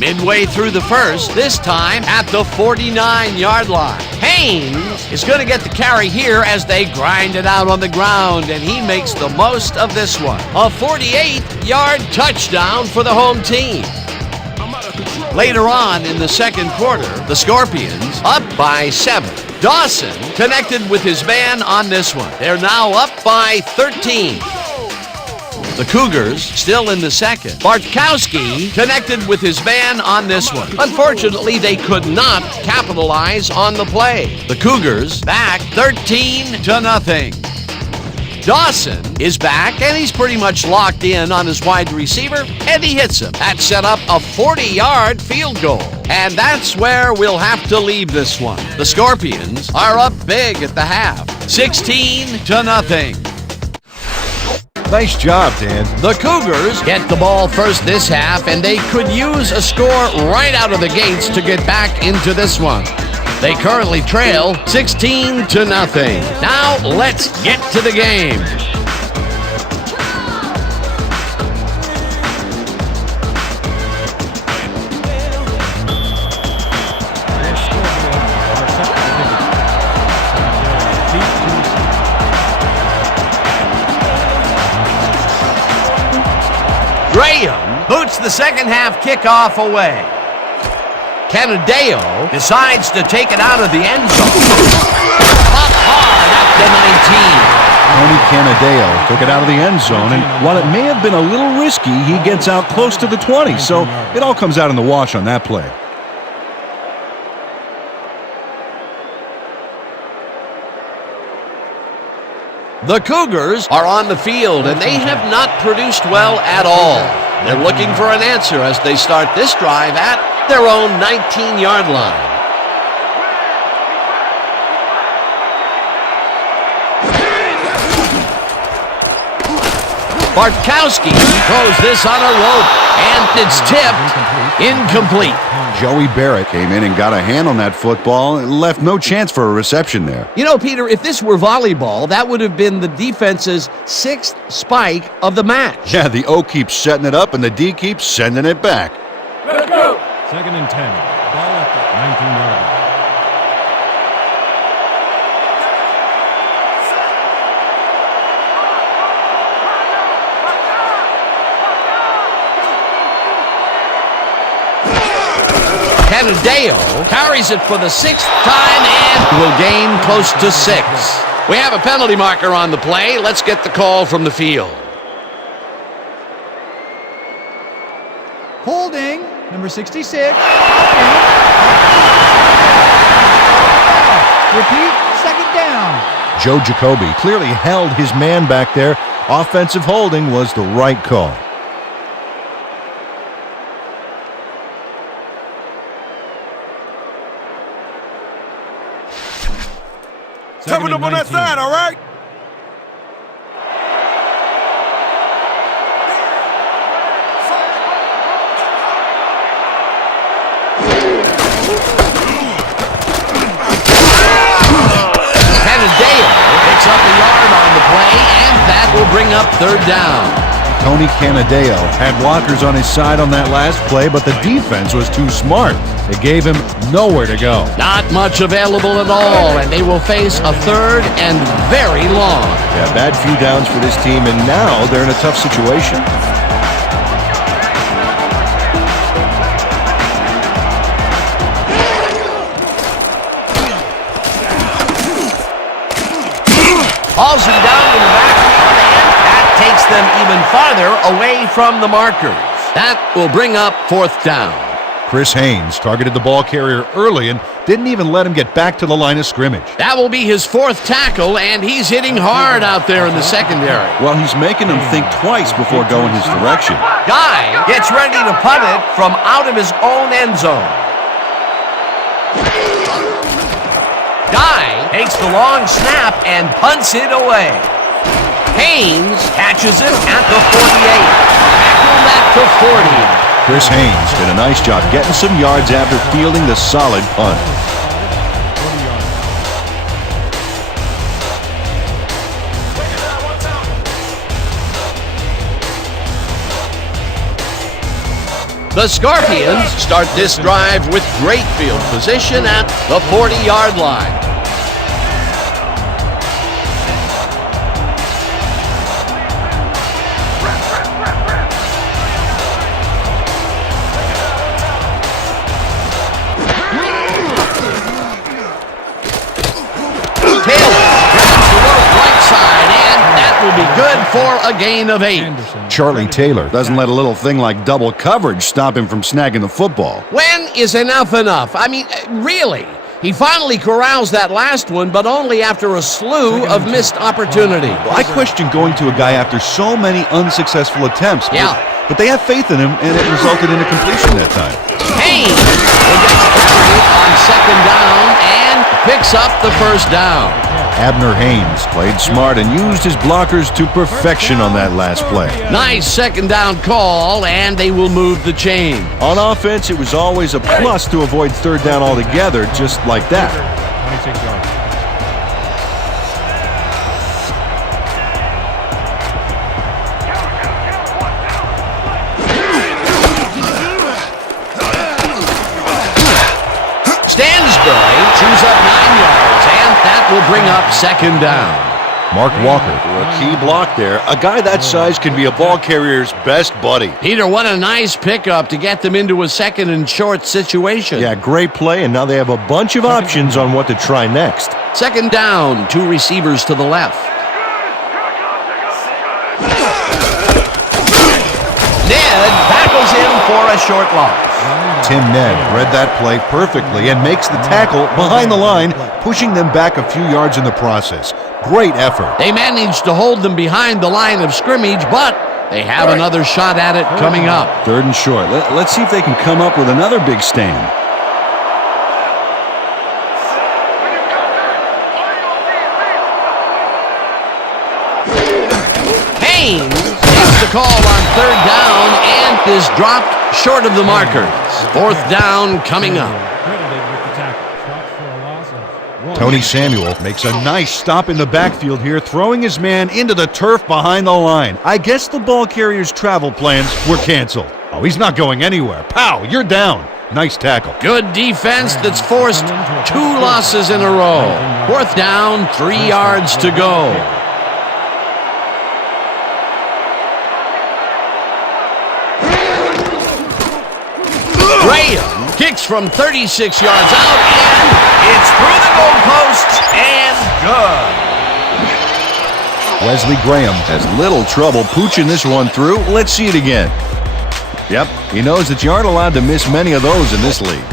Midway through the first, this time at the 49-yard line. Haynes is going to get the carry here as they grind it out on the ground, and he makes the most of this one. A 48-yard touchdown for the home team. Later on in the second quarter, the Scorpions up by 7. Dawson connected with his man on this one. They're now up by 13. The Cougars still in the second. Bartkowski connected with his man on this one. Unfortunately, they could not capitalize on the play. The Cougars back 13-0. Dawson is back, and he's pretty much locked in on his wide receiver, and he hits him. That set up a 40-yard field goal. And that's where we'll have to leave this one. The Scorpions are up big at the half, 16-0. Nice job, Dan. The Cougars get the ball first this half, and they could use a score right out of the gates to get back into this one. They currently trail 16-0. Now let's get to the game. Graham boots the second half kickoff away. Canadeo decides to take it out of the end zone. Up hard up to 19. Tony Canadeo took it out of the end zone, and while it may have been a little risky, he gets out close to the 20, so it all comes out in the wash on that play. The Cougars are on the field, and they have not produced well at all. They're looking for an answer as they start this drive at their own 19-yard line. Bartkowski throws this on a rope, and it's tipped incomplete. Joey Barrett came in and got a hand on that football and left no chance for a reception there. You know, Peter, if this were volleyball, that would have been the defense's 6th spike of the match. Yeah, the O keeps setting it up, and the D keeps sending it back. Let's go. 2nd and 10. Ball at the 19-yard line. Canadeo carries it for the 6th time and will gain close to 6. We have a penalty marker on the play. Let's get the call from the field. Holding, number 66. Repeat, second down. Joe Jacoby clearly held his man back there. Offensive holding was the right call. Toughen up on that side, all right? Canadeo picks up a yard on the play, and that will bring up third down. Tony Canadeo had blockers on his side on that last play, but the defense was too smart. It gave him nowhere to go. Not much available at all, and they will face a third and very long. Yeah, bad few downs for this team, and now they're in a tough situation. Hauls him down to the backfield, and that takes them even farther away from the markers. That will bring up fourth down. Chris Haynes targeted the ball carrier early and didn't even let him get back to the line of scrimmage. That will be his fourth tackle, and he's hitting hard out there in the secondary. Well, he's making them think twice before going his direction. Guy gets ready to punt it from out of his own end zone. Guy takes the long snap and punts it away. Haynes catches it at the 48. Tackled at the 40. Chris Haynes did a nice job getting some yards after fielding the solid punt. The Scorpions start this drive with great field position at the 40-yard line. Will be good for a gain of 8. Charlie Taylor doesn't let a little thing like double coverage stop him from snagging the football. When is enough enough? I mean, really? He finally corrals that last one, but only after a slew of missed opportunities. Well, I question going to a guy after so many unsuccessful attempts. Yeah. But they have faith in him, and it resulted in a completion that time. Haynes will get started on second down and picks up the first down. Abner Haynes played smart and used his blockers to perfection on that last play. Nice second down call, and they will move the chain. On offense, it was always a plus to avoid third down altogether, just like that. 26 yards. Stansbury chews up 9 yards, and that will bring up second down. Mark Walker, a key block there. A guy that size can be a ball carrier's best buddy. Peter, what a nice pickup to get them into a second and short situation. Yeah, great play, and now they have a bunch of options on what to try next. Second down, 2 receivers to the left. Ned tackles him for a short loss. Tim Ned read that play perfectly and makes the tackle behind the line, pushing them back a few yards in the process. Great effort. They managed to hold them behind the line of scrimmage, but they have another shot at it coming up. Third and short. Let's see if they can come up with another big stand. Haynes takes the call on third down and is dropped short of the markers. Fourth down coming up. Tony Samuel makes a nice stop in the backfield here, throwing his man into the turf behind the line. I guess the ball carrier's travel plans were canceled. Oh, he's not going anywhere. Pow, you're down. Nice tackle. Good defense that's forced 2 losses in a row. Fourth down, 3 yards to go. Graham kicks from 36 yards out, and it's through the goalposts and good. Wesley Graham has little trouble pooching this one through. Let's see it again. Yep, he knows that you aren't allowed to miss many of those in this league.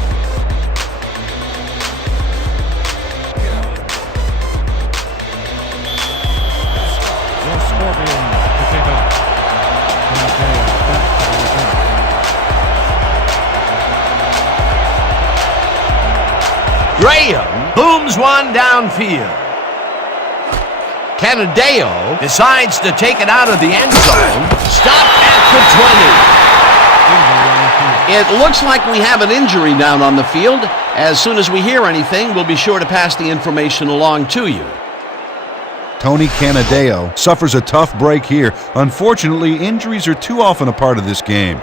Graham booms one downfield. Canadeo decides to take it out of the end zone. Stopped at the 20. It looks like we have an injury down on the field. As soon as we hear anything, we'll be sure to pass the information along to you. Tony Canadeo suffers a tough break here. Unfortunately, injuries are too often a part of this game.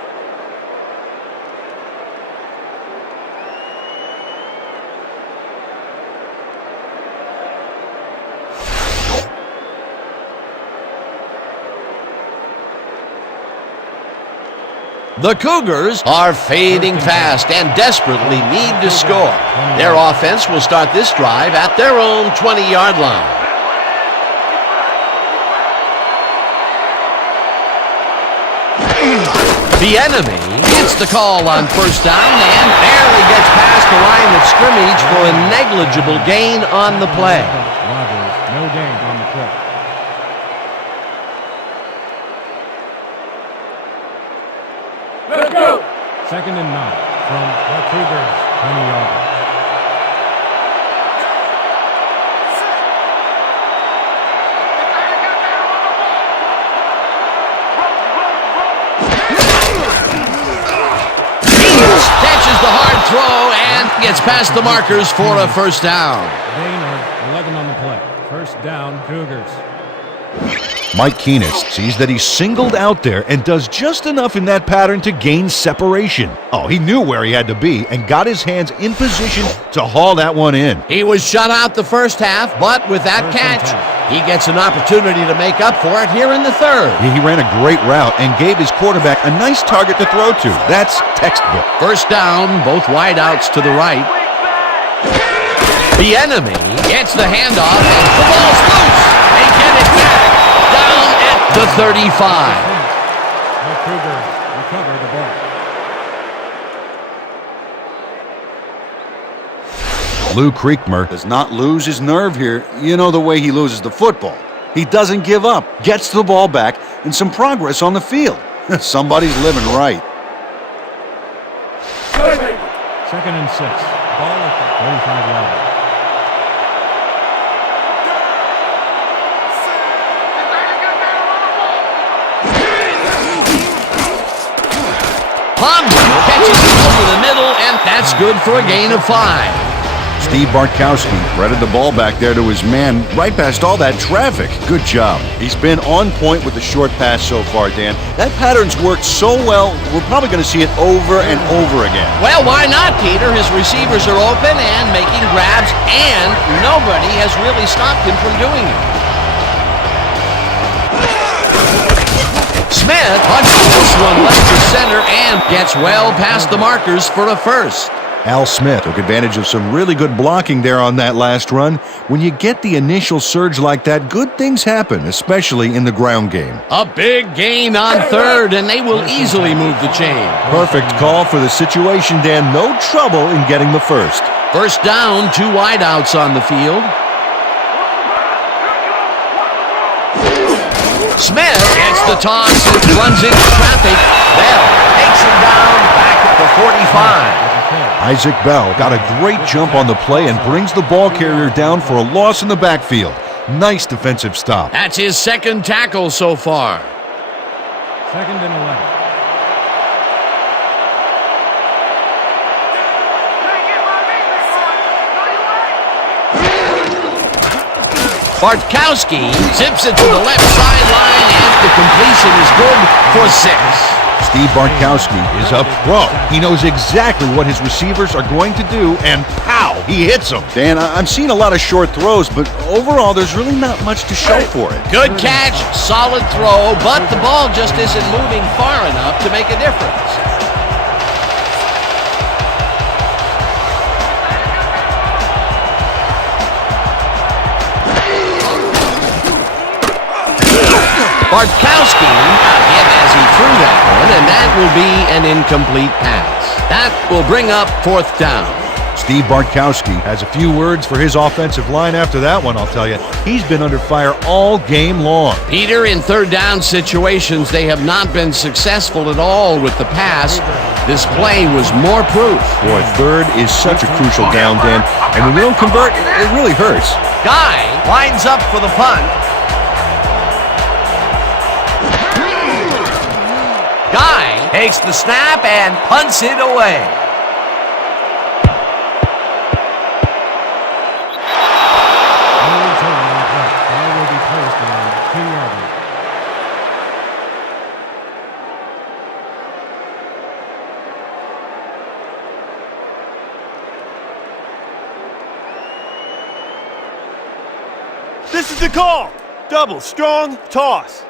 The Cougars are fading fast and desperately need to score. Their offense will start this drive at their own 20-yard line. The enemy gets the call on first down and barely gets past the line of scrimmage for a negligible gain on the play. No gain on the play. Let's go! 2nd and 9 from the Cougars, 20 yards. Catches the hard throw and gets past the markers for a first down. Gain of 11 on the play. First down, Cougars. Mike Keenest sees that he's singled out there and does just enough in that pattern to gain separation. Oh, he knew where he had to be and got his hands in position to haul that one in. He was shut out the first half, but with that catch, he gets an opportunity to make up for it here in the third. He ran a great route and gave his quarterback a nice target to throw to. That's textbook. First down, both wideouts to the right. The enemy gets the handoff and the ball's loose. They get it back down at the 35. The Cougars recover the ball. Lou Creekmer does not lose his nerve here. You know the way he loses the football. He doesn't give up, gets the ball back, and some progress on the field. Somebody's living right. 2nd and 6. Ball at the 35-yard line. Ponder catches it over the middle, and that's good for a gain of 5. Steve Bartkowski threaded the ball back there to his man right past all that traffic. Good job. He's been on point with the short pass so far, Dan. That pattern's worked so well, we're probably going to see it over and over again. Well, why not, Peter? His receivers are open and making grabs, and nobody has really stopped him from doing it. Smith punches this one left to center and gets well past the markers for a first. Al Smith took advantage of some really good blocking there on that last run. When you get the initial surge like that, good things happen, especially in the ground game. A big gain on third, and they will easily move the chain. Perfect call for the situation, Dan. No trouble in getting the first. First down, 2 wideouts on the field. Smith gets the toss and runs into traffic. Bell takes him down back at the 45. Isaac Bell got a great jump on the play and brings the ball carrier down for a loss in the backfield. Nice defensive stop. That's his second tackle so far. 2nd and 11. Bartkowski zips it to the left sideline, and the completion is good for 6. Steve Bartkowski is a pro. He knows exactly what his receivers are going to do, and pow, he hits them. Dan, I'm seeing a lot of short throws, but overall, there's really not much to show for it. Good catch, solid throw, but the ball just isn't moving far enough to make a difference. Bartkowski got hit as he threw that one, and that will be an incomplete pass. That will bring up 4th down. Steve Bartkowski has a few words for his offensive line after that one, I'll tell you. He's been under fire all game long. Peter, in third down situations, they have not been successful at all with the pass. This play was more proof. Boy, third is such a crucial down, Dan. And when you don't convert, it really hurts. Guy lines up for the punt. Guy takes the snap and punts it away. No return on the play. Ball will be This is the call. Double, strong, toss.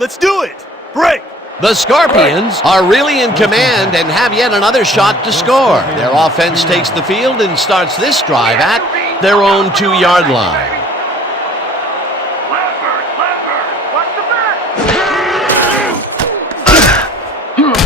Let's do it. Break. The Scorpions are really in command and have yet another shot to score. Their offense takes the field and starts this drive at their own 2-yard line. Watch the back.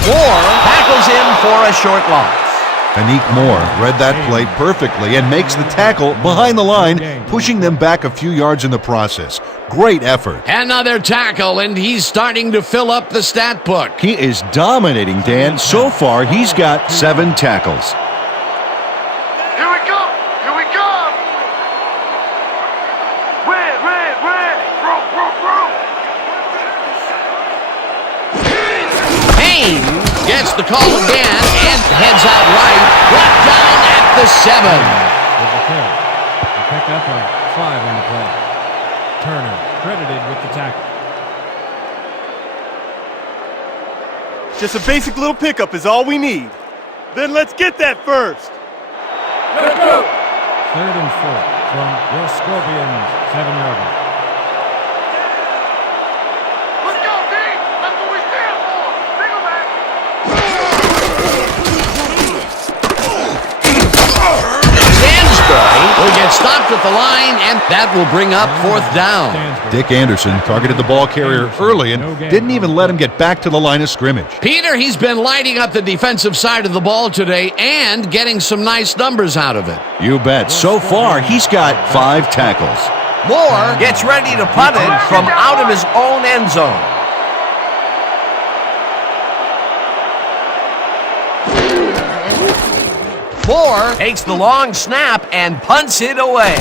Moore tackles him for a short loss. Anik Moore read that play perfectly and makes the tackle behind the line, pushing them back a few yards in the process. Great effort. Another tackle, and he's starting to fill up the stat book. He is dominating, Dan. So far, he's got 7 tackles. Here we go. Here we go. Red. Bro. Payne gets the call again and heads out right, brought down at the 7. With the carry. He picked up a 5 on the play. Turner credited with the tackle. Just a basic little pickup is all we need. Then let's get that first. Let's go. 3rd and 4 from your Scorpions 7-yard line. Let's go, D. That's what we stand for. Single back. Stansbury will get stopped at the line, and that will bring up 4th down. Dick Anderson targeted the ball carrier early and didn't even let him get back to the line of scrimmage. Peter, he's been lighting up the defensive side of the ball today and getting some nice numbers out of it. You bet. So far, he's got 5 tackles. Moore gets ready to punt it from out of his own end zone. Moore takes the long snap and punts it away.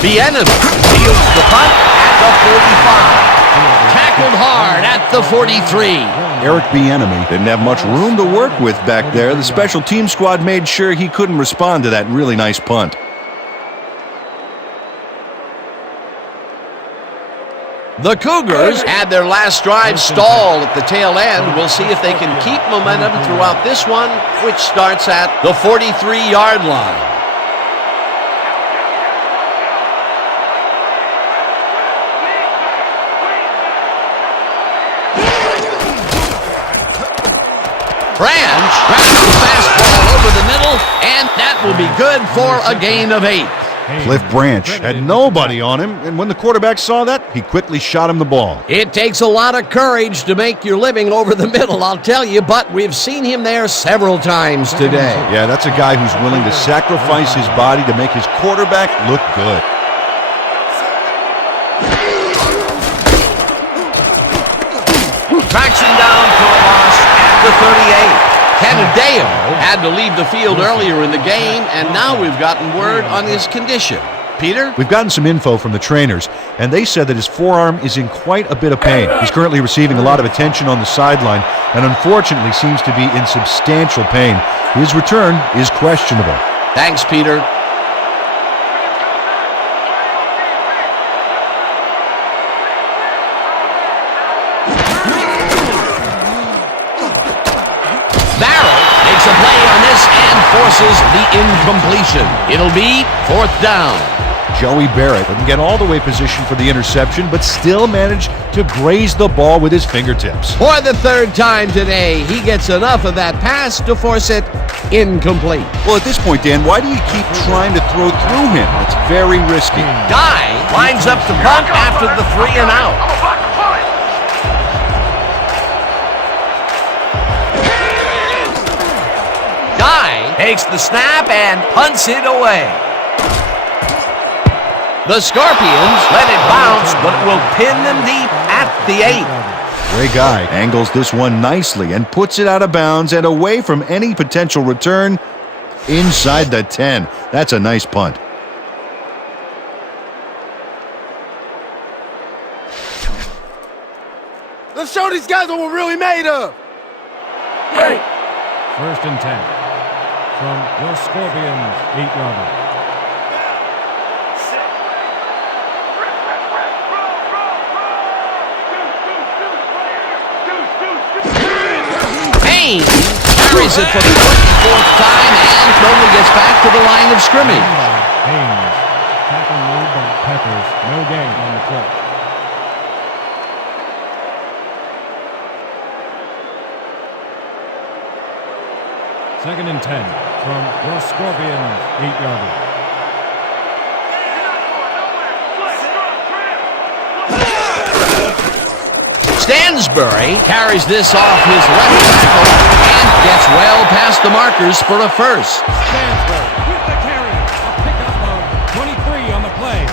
Vienna fields the punt at the 45. Tackled hard at the 43. Eric Bieniemy didn't have much room to work with back there. The special team squad made sure he couldn't respond to that really nice punt. The Cougars had their last drive stalled at the tail end. We'll see if they can keep momentum throughout this one, which starts at the 43-yard line. Branch grabs the fastball over the middle, and that will be good for a gain of 8. Cliff Branch had nobody on him, and when the quarterback saw that, he quickly shot him the ball. It takes a lot of courage to make your living over the middle, I'll tell you, but we've seen him there several times today. Yeah, that's a guy who's willing to sacrifice his body to make his quarterback look good. Traction down for a loss at the 38. Canadeo had to leave the field earlier in the game, and now we've gotten word on his condition. Peter? We've gotten some info from the trainers, and they said that his forearm is in quite a bit of pain. He's currently receiving a lot of attention on the sideline, and unfortunately seems to be in substantial pain. His return is questionable. Thanks, Peter. A play on this and forces the incompletion. It'll be 4th down. Joey Barrett didn't get all the way positioned for the interception, but still managed to graze the ball with his fingertips. For the 3rd time today, he gets enough of that pass to force it incomplete. Well, at this point, Dan, why do you keep trying to throw through him? It's very risky. Guy lines up to punt after the 3 and out. I'm about to pull it. Guy takes the snap and punts it away. The Scorpions let it bounce, but will pin them deep at the 8. Ray Guy angles this one nicely and puts it out of bounds and away from any potential return inside the 10. That's a nice punt. Let's show these guys what we're really made of. Hey. 1st and 10 from your Scorpions 8-yard line. Payne carries it for the 24th time and only gets back to the line of scrimmage. Haynes. Tackle made by Peppers, no gain on the play. Second and 10 from the Scorpions, 8-yarder. Stansbury carries this off his left tackle and gets well past the markers for a first. Stansbury with the carry. A pickup of 23 on the play.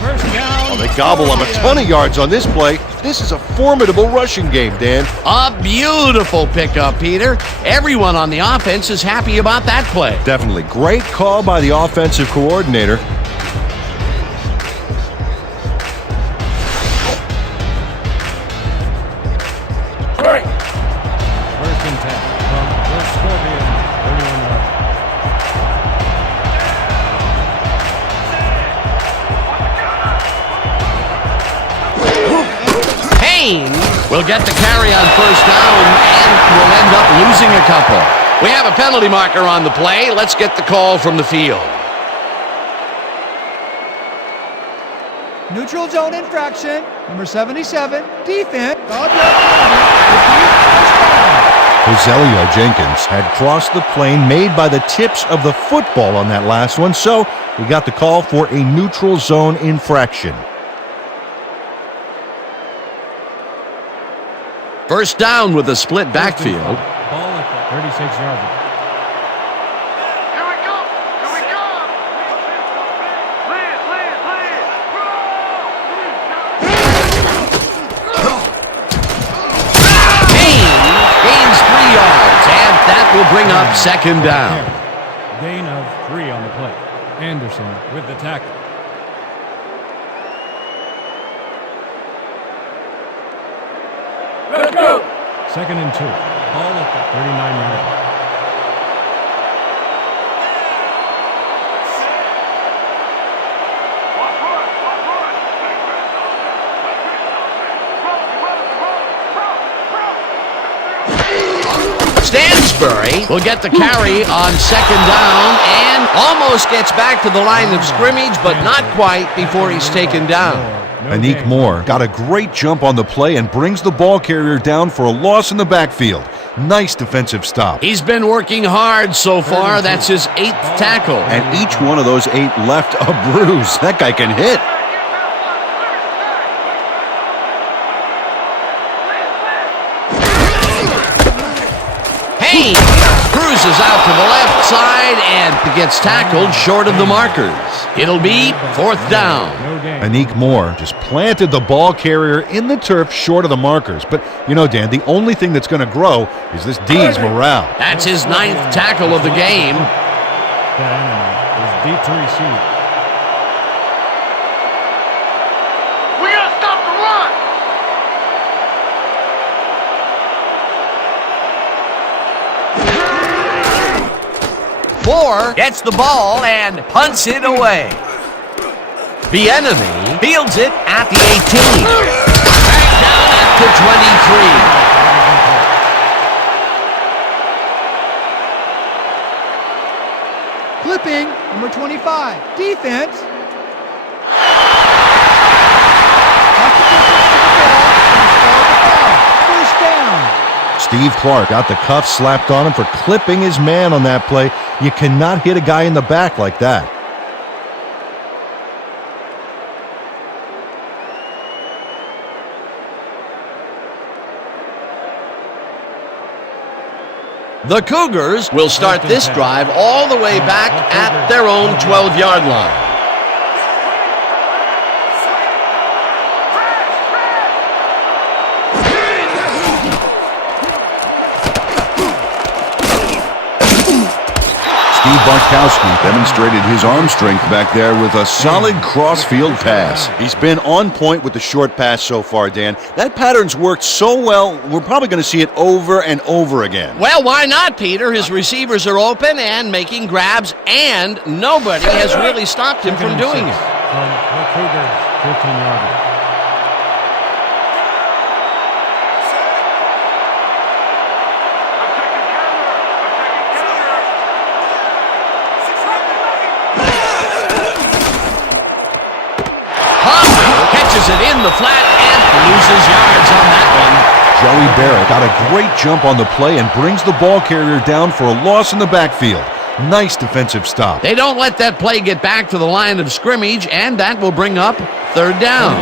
First down. Oh, they gobble up a ton of yards on this play. This is a formidable rushing game, Dan. A beautiful pickup, Peter. Everyone on the offense is happy about that play. Definitely. Great call by the offensive coordinator. First and 10 from the Scorpions, 31-yard. Payne will get the carry on first down and will end up losing a couple. We have a penalty marker on the play. Let's get the call from the field. Neutral zone infraction. Number 77, defense. Rogelio Jenkins had crossed the plane made by the tips of the football on that last one, so we got the call for a neutral zone infraction. First down with a split backfield. Ball at the 36-yard line. Here we go! Here we go! Lead, lead, lead! Payne gains 3 yards, and that will bring up second down. Gain of 3 on the play. Anderson with the tackle. Let's go! Second and 2. Ball at the 39-yard line. Stansbury will get the carry on second down and almost gets back to the line of scrimmage, but not quite before he's taken down. Anik Moore got a great jump on the play and brings the ball carrier down for a loss in the backfield. Nice defensive stop. He's been working hard so far. That's his 8th tackle. And each one of those 8 left a bruise. That guy can hit. Payne cruises out to the left side and gets tackled short of the markers. It'll be fourth down. Anik Moore just planted the ball carrier in the turf short of the markers. But, you know, Dan, the only thing that's going to grow is this D's morale. That's his 9th tackle of the game. That enemy is deep to receive. We gotta stop the run! 4 gets the ball and punts it away. The enemy fields it at the 18. Back down at the 23. Clipping, number 25, defense. First down. Steve Clark got the cuffs slapped on him for clipping his man on that play. You cannot hit a guy in the back like that. – The Cougars will start this drive all the way back at their own 12-yard line. Steve Bartkowski demonstrated his arm strength back there with a solid cross-field pass. He's been on point with the short pass so far, Dan. That pattern's worked so well, we're probably going to see it over and over again. Well, why not, Peter? His receivers are open and making grabs, and nobody has really stopped him from doing it. From the Cougars, 15-yard line. it in the flat and loses yards on that one. Joey Barrett got a great jump on the play and brings the ball carrier down for a loss in the backfield. Nice defensive stop. They don't let that play get back to the line of scrimmage, and that will bring up third down.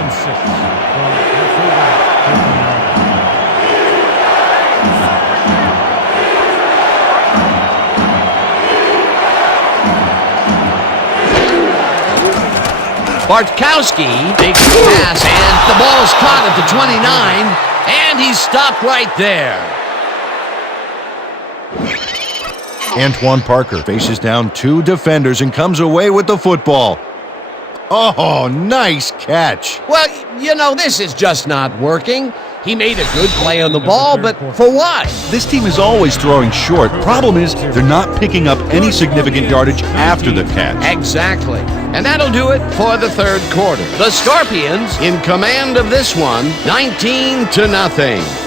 Bartkowski takes the pass, and the ball's caught at the 29, and he's stopped right there. Antoine Parker faces down two defenders and comes away with the football. Oh, nice catch. Well, you know, this is just not working. He made a good play on the ball, but for what? This team is always throwing short. Problem is, they're not picking up any significant yardage after the catch. Exactly. And that'll do it for the third quarter. The Scorpions in command of this one, 19-0.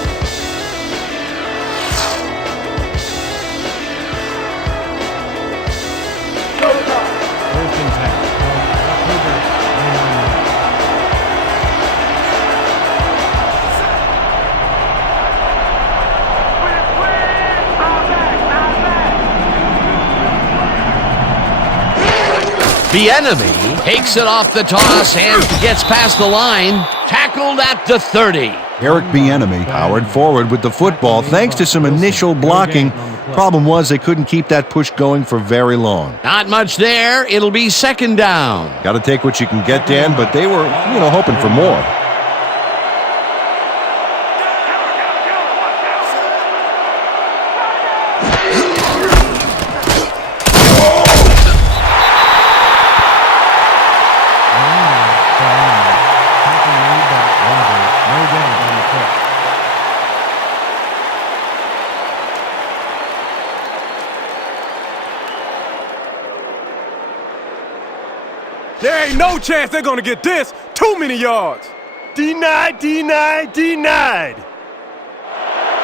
Bieniemy takes it off the toss and gets past the line, tackled at the 30. Eric Bieniemy powered forward with the football thanks to some initial blocking. Problem was they couldn't keep that push going for very long. Not much there. It'll be second down. Got to take what you can get, Dan, but they were, hoping for more. There ain't no chance they're gonna get this. Too many yards. Denied, denied, denied.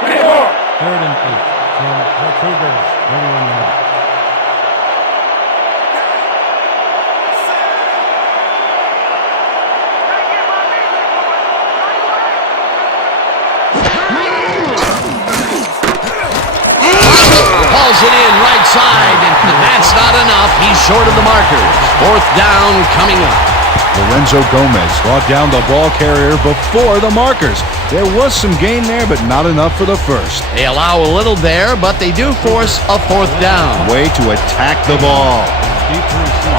Third and 8 from the Cougars, 31 yards. Hauls it in right side, and that's not enough. He's short of the markers. Fourth down coming up. Lorenzo Gomez brought down the ball carrier before the markers. There was some gain there, but not enough for the first. They allow a little there, but they do force a fourth down. Way to attack the ball. Deep to receive.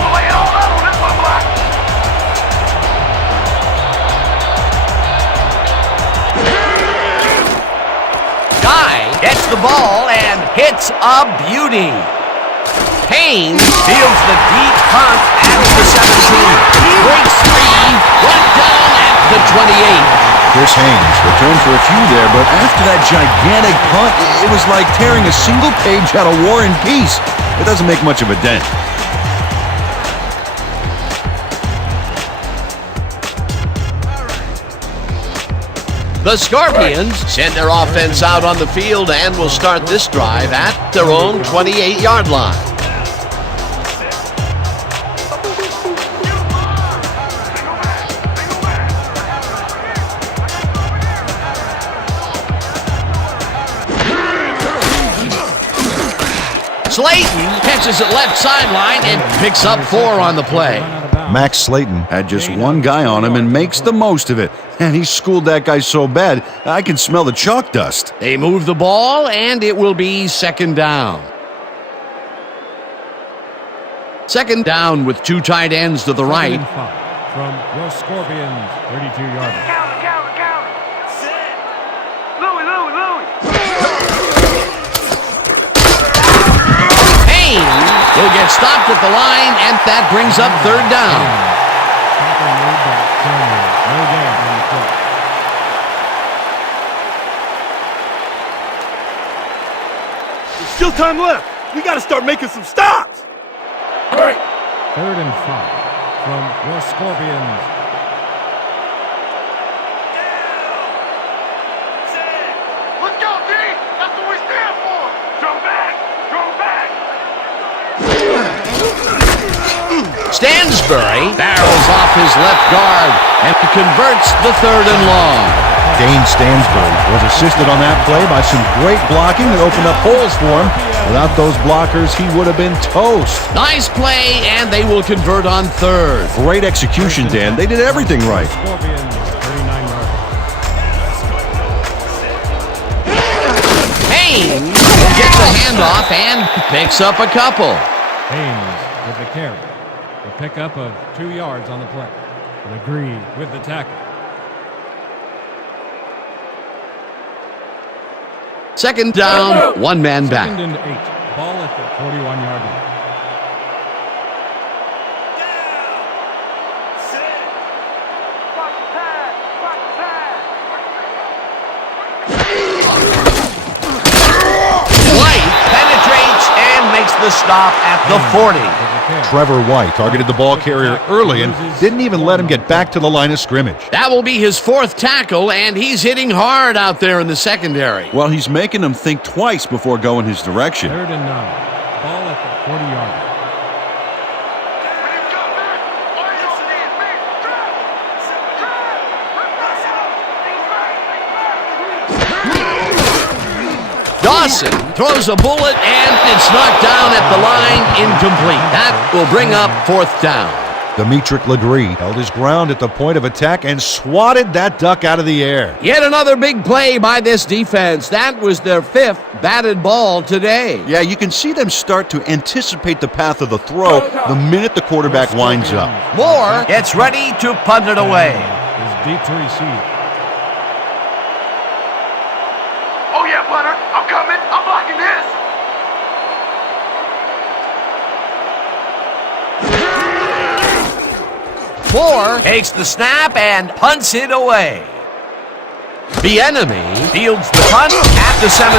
Guy gets the ball and hits a beauty. Haynes fields the deep punt at the 17. Breaks free, brought down at the 28. Chris Haynes returned for a few there, but after that gigantic punt, it was like tearing a single page out of War and Peace. It doesn't make much of a dent. The Scorpions send their offense out on the field and will start this drive at their own 28-yard line. Slayton catches it left sideline and picks up 4 on the play. Max Slayton had just one guy on him and makes the most of it. And he schooled that guy so bad, I can smell the chalk dust. They move the ball, and it will be second down. Second down with 2 tight ends to the right. From your Scorpions, 32-yard line. Count it. Louis. Haynes will get stopped at the line, and that brings up third down. There's still time left. We gotta start making some stops. All right. Third and 5 from your Scorpions. Let's go, D. That's what we stand for. Throw back. Stansbury barrels off his left guard and converts the 3rd and long. Dane Stansbury was assisted on that play by some great blocking that opened up holes for him. Without those blockers, he would have been toast. Nice play, and they will convert on 3rd. Great execution, Dan. They did everything right. Scorpions, 39 yards. Haynes will get the handoff and picks up a couple. Haynes with the carry. The pickup of 2 yards on the play. Legree with the tackle. 2nd down, 1 man back. 2nd and 8. Ball at the 41-yard line. Watch the pad. Watch the pad. White penetrates and makes the stop at the 40. Trevor White targeted the ball carrier early and didn't even let him get back to the line of scrimmage. That will be his 4th tackle, and he's hitting hard out there in the secondary. Well, he's making them think twice before going his direction. 3rd and 9. Ball at the 40-yard line. When you come back, why you don't need me? Drive! Dawson throws a bullet, and it's knocked down at the line, incomplete. That will bring up 4th down. Demetric Legree held his ground at the point of attack and swatted that duck out of the air. Yet another big play by this defense. That was their 5th batted ball today. Yeah, you can see them start to anticipate the path of the throw the minute the quarterback winds up. Moore gets ready to punt it away. Is deep to receive. Oh yeah, punter. I'm coming. I'm blocking this. Moore takes the snap and punts it away. The enemy fields the punt at the 17.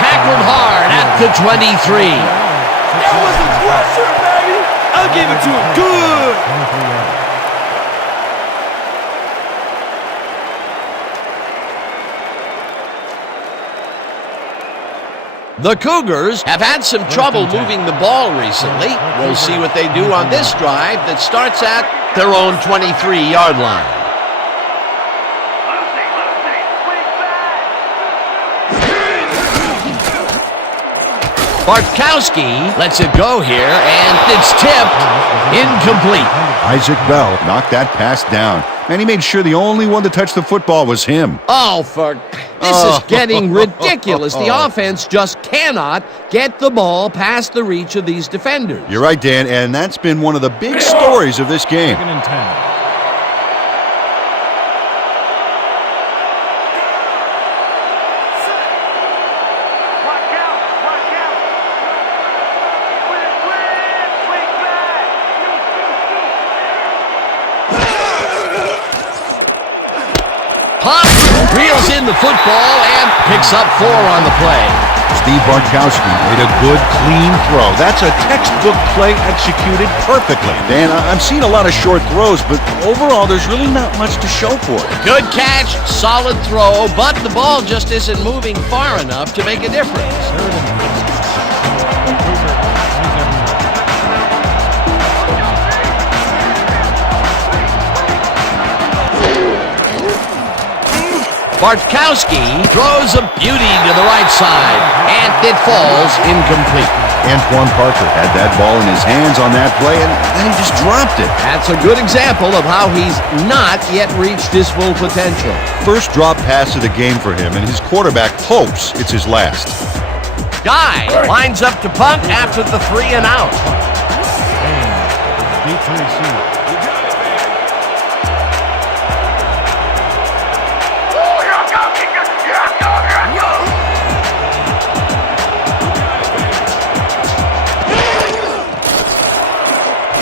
Tackled hard at the 23. That wasn't pressure, baby. I'll give it to him good. 23 yards. The Cougars have had some trouble moving the ball recently. We'll see what they do on this drive that starts at their own 23-yard line. Lucy, swing back. Bartkowski lets it go here, and it's tipped. Incomplete. Isaac Bell knocked that pass down, and he made sure the only one to touch the football was him. Oh, this is getting ridiculous. The offense just cannot get the ball past the reach of these defenders. You're right, Dan, and that's been one of the big stories of this game. 2nd and 10. Watch out. Watch out. Swing back. Pop reels in the football and picks up 4 on the play. Steve Bartkowski made a good, clean throw. That's a textbook play executed perfectly. Dan, I'm seeing a lot of short throws, but overall, there's really not much to show for it. Good catch, solid throw, but the ball just isn't moving far enough to make a difference. 3rd and 9. Cougar, 27 yards. Bartkowski throws a beauty to the right side, and it falls incomplete. Antoine Parker had that ball in his hands on that play, and then he just dropped it. That's a good example of how he's not yet reached his full potential. First drop pass of the game for him, and his quarterback hopes it's his last. Guy lines up to punt after the 3 and out. Haynes is deep to receive. Oh, here I go. Here I go. Here I go.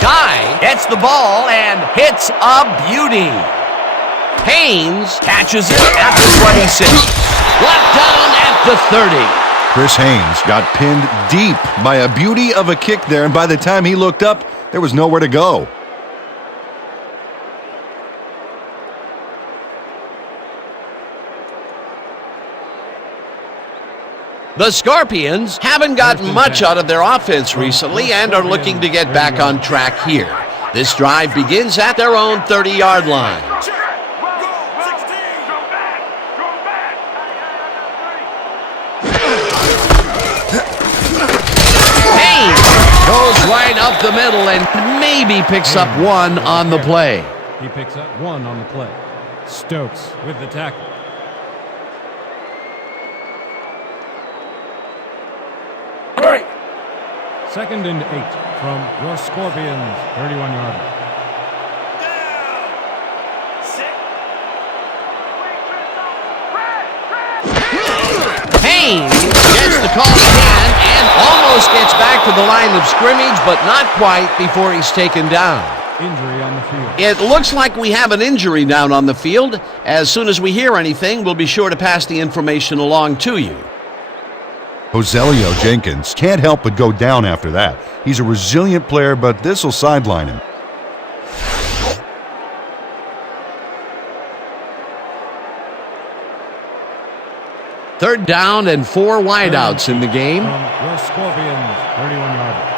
Guy gets the ball and hits a beauty. Haynes catches it at the 26. Brought down at the 30. Chris Haynes got pinned deep by a beauty of a kick there, and by the time he looked up, there was nowhere to go. The Scorpions haven't gotten much out of their offense recently and are looking to get back on track here. This drive begins at their own 30-yard line. Haynes goes right up the middle and maybe picks up one on the play. He picks up one on the play. Stokes with the tackle. Second and 8 from your Scorpions, 31-yard. Haynes gets the call again and almost gets back to the line of scrimmage, but not quite before he's taken down. Injury on the field. It looks like we have an injury down on the field. As soon as we hear anything, we'll be sure to pass the information along to you. Joselio Jenkins can't help but go down after that. He's a resilient player, but this will sideline him. Third down and 4 wideouts in the game. From your Scorpions, 31-yard.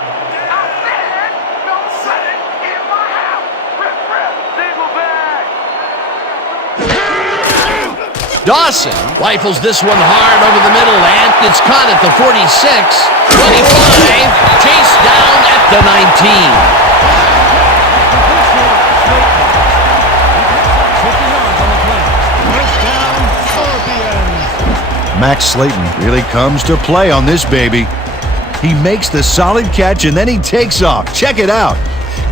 Dawson rifles this one hard over the middle, and it's caught at the 46, 25, chased down at the 19. Max Slayton really comes to play on this baby. He makes the solid catch and then he takes off. Check it out.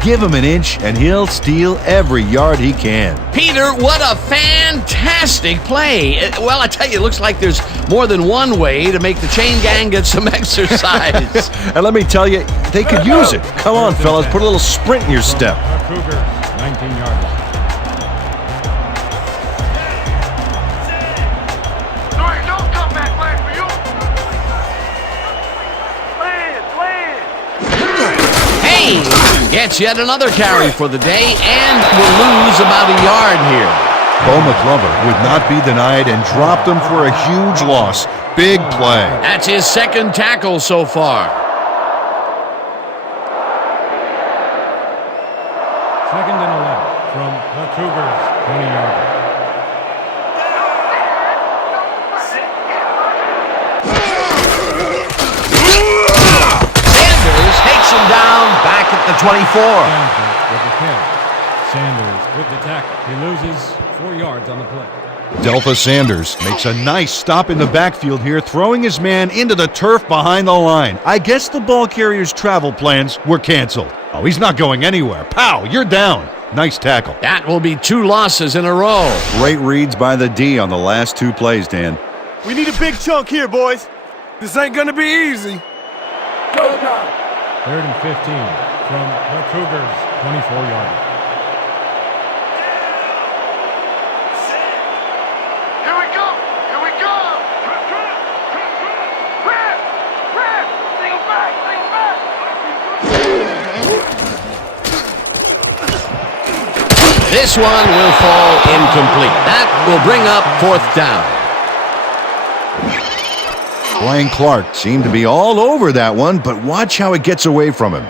Give him an inch and he'll steal every yard he can. Peter, what a fantastic play. Well, I tell you, it looks like there's more than one way to make the chain gang get some exercise. And let me tell you, they could use it. Come on, fellas, put a little sprint in your step. Cougars, 19-yard line. Gets yet another carry for the day and will lose about a yard here. Bo McClover would not be denied and dropped him for a huge loss. Big play. That's his second tackle so far. Second and 11 from the Cougars, 20-yard line. Down back at the 24. Sanders with the tackle. He loses 4 yards on the play. Delpha Sanders makes a nice stop in the backfield here, throwing his man into the turf behind the line. I guess the ball carrier's travel plans were canceled. Oh, he's not going anywhere. Pow, you're down. Nice tackle. That will be 2 losses in a row. Great reads by the D on the last 2 plays, Dan. We need a big chunk here, boys. This ain't gonna be easy. Go time. Third and 15 from the Cougars, 24-yard line. Here we go! Here we go! Rip! Rip! Sing back! Sing back! This one will fall incomplete. That will bring up 4th down. Brian Clark seemed to be all over that one, but watch how it gets away from him.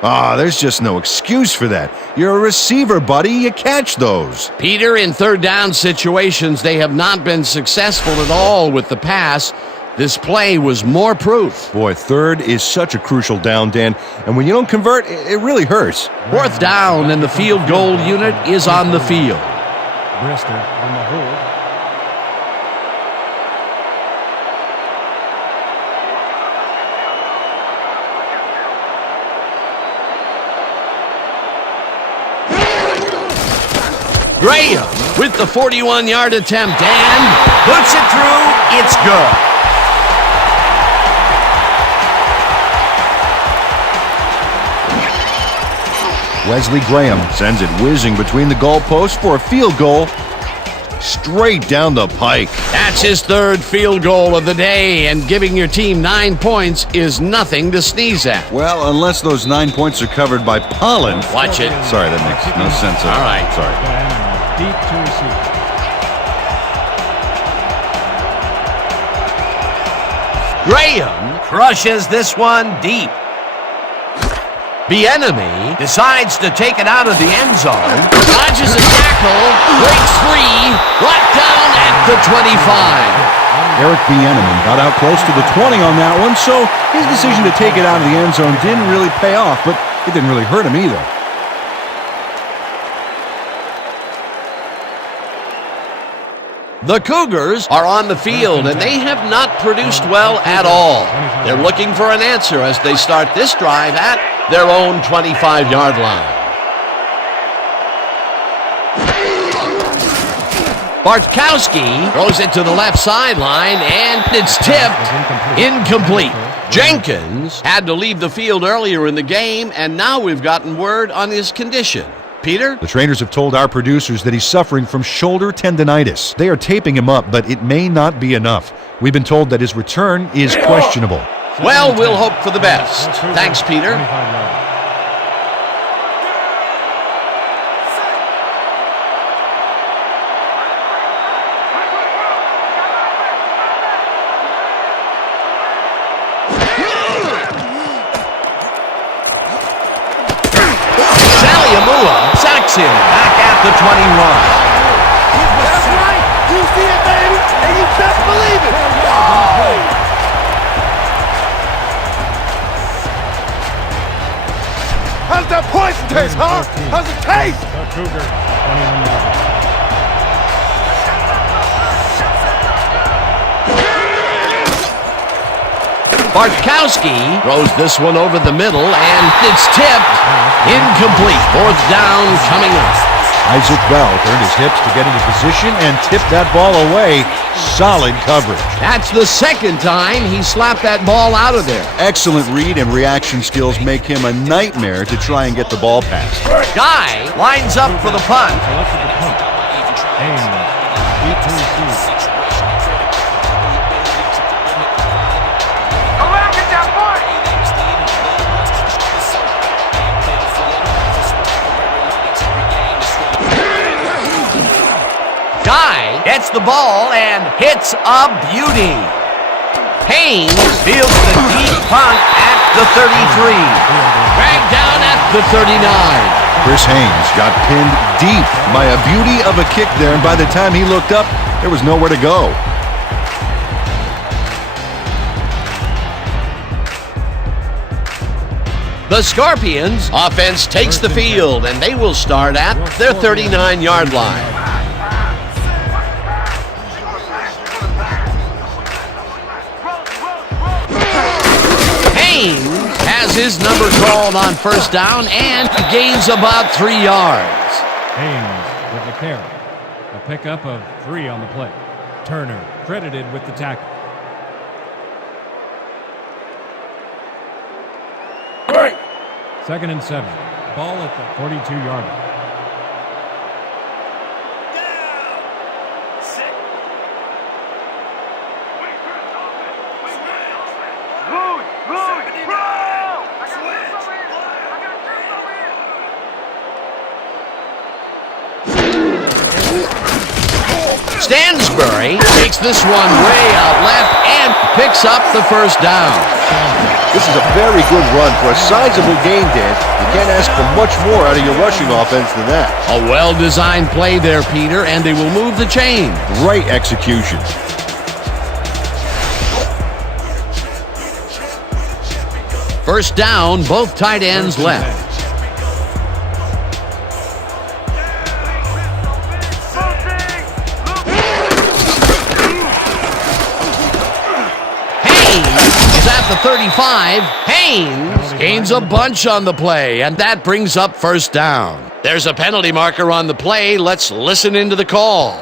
There's just no excuse for that. You're a receiver, buddy. You catch those. Peter, in 3rd down situations, they have not been successful at all with the pass. This play was more proof. Boy, 3rd is such a crucial down, Dan, and when you don't convert, it really hurts. 4th down, and the field goal unit is on the field. Brister on the hold. Graham with the 41-yard attempt and puts it through. It's good. Wesley Graham sends it whizzing between the goalposts for a field goal straight down the pike. That's his 3rd field goal of the day, and giving your team 9 points is nothing to sneeze at. Well, unless those 9 points are covered by pollen. Watch it. Sorry, that makes no sense. All right. Sorry. Deep to receive. Graham crushes this one deep. Bieniemy decides to take it out of the end zone. Dodges a tackle, breaks free, brought down at the 25. Eric Bieniemy got out close to the 20 on that one, so his decision to take it out of the end zone didn't really pay off, but it didn't really hurt him either. The Cougars are on the field, and they have not produced well at all. They're looking for an answer as they start this drive at their own 25-yard line. Bartkowski throws it to the left sideline, and it's tipped. Incomplete. Jenkins had to leave the field earlier in the game, and now we've gotten word on his condition. Peter? The trainers have told our producers that he's suffering from shoulder tendonitis. They are taping him up, but it may not be enough. We've been told that his return is questionable. Well, we'll hope for the best. Thanks, Peter. Sacks him back at the 21. That's right. You see it, baby, and you best believe it. Whoa! How's that poison taste, huh? How's it taste? The Cougars, 21 yards. Bartkowski throws this one over the middle, and it's tipped. Incomplete. Fourth down coming up. Isaac Bell turned his hips to get into position and tipped that ball away. Solid coverage. That's the second time he slapped that ball out of there. Excellent read and reaction skills make him a nightmare to try and get the ball past. Guy lines up for the punt. Selected the punt. Ames, E2C. Go back at that point. Guy gets the ball and hits a beauty. Haynes fields the deep punt at the 33. Dragged down at the 39. Chris Haynes got pinned deep by a beauty of a kick there, and by the time he looked up, there was nowhere to go. The Scorpions offense takes the field, and they will start at their 39-yard line. Haynes has his number called on first down and gains about 3 yards. Haynes with the carry. A pickup of 3 on the play. Turner credited with the tackle. Second and 7. Ball at the 42-yard line. Stansbury takes this one way out left and picks up the first down. This is a very good run for a sizable gain, Dan. You can't ask for much more out of your rushing offense than that. A well-designed play there, Peter, and they will move the chain. Great execution. First down, both tight ends left. The 35, Haynes gains a bunch on the play, and that brings up first down. There's a penalty marker on the play. Let's listen into the call.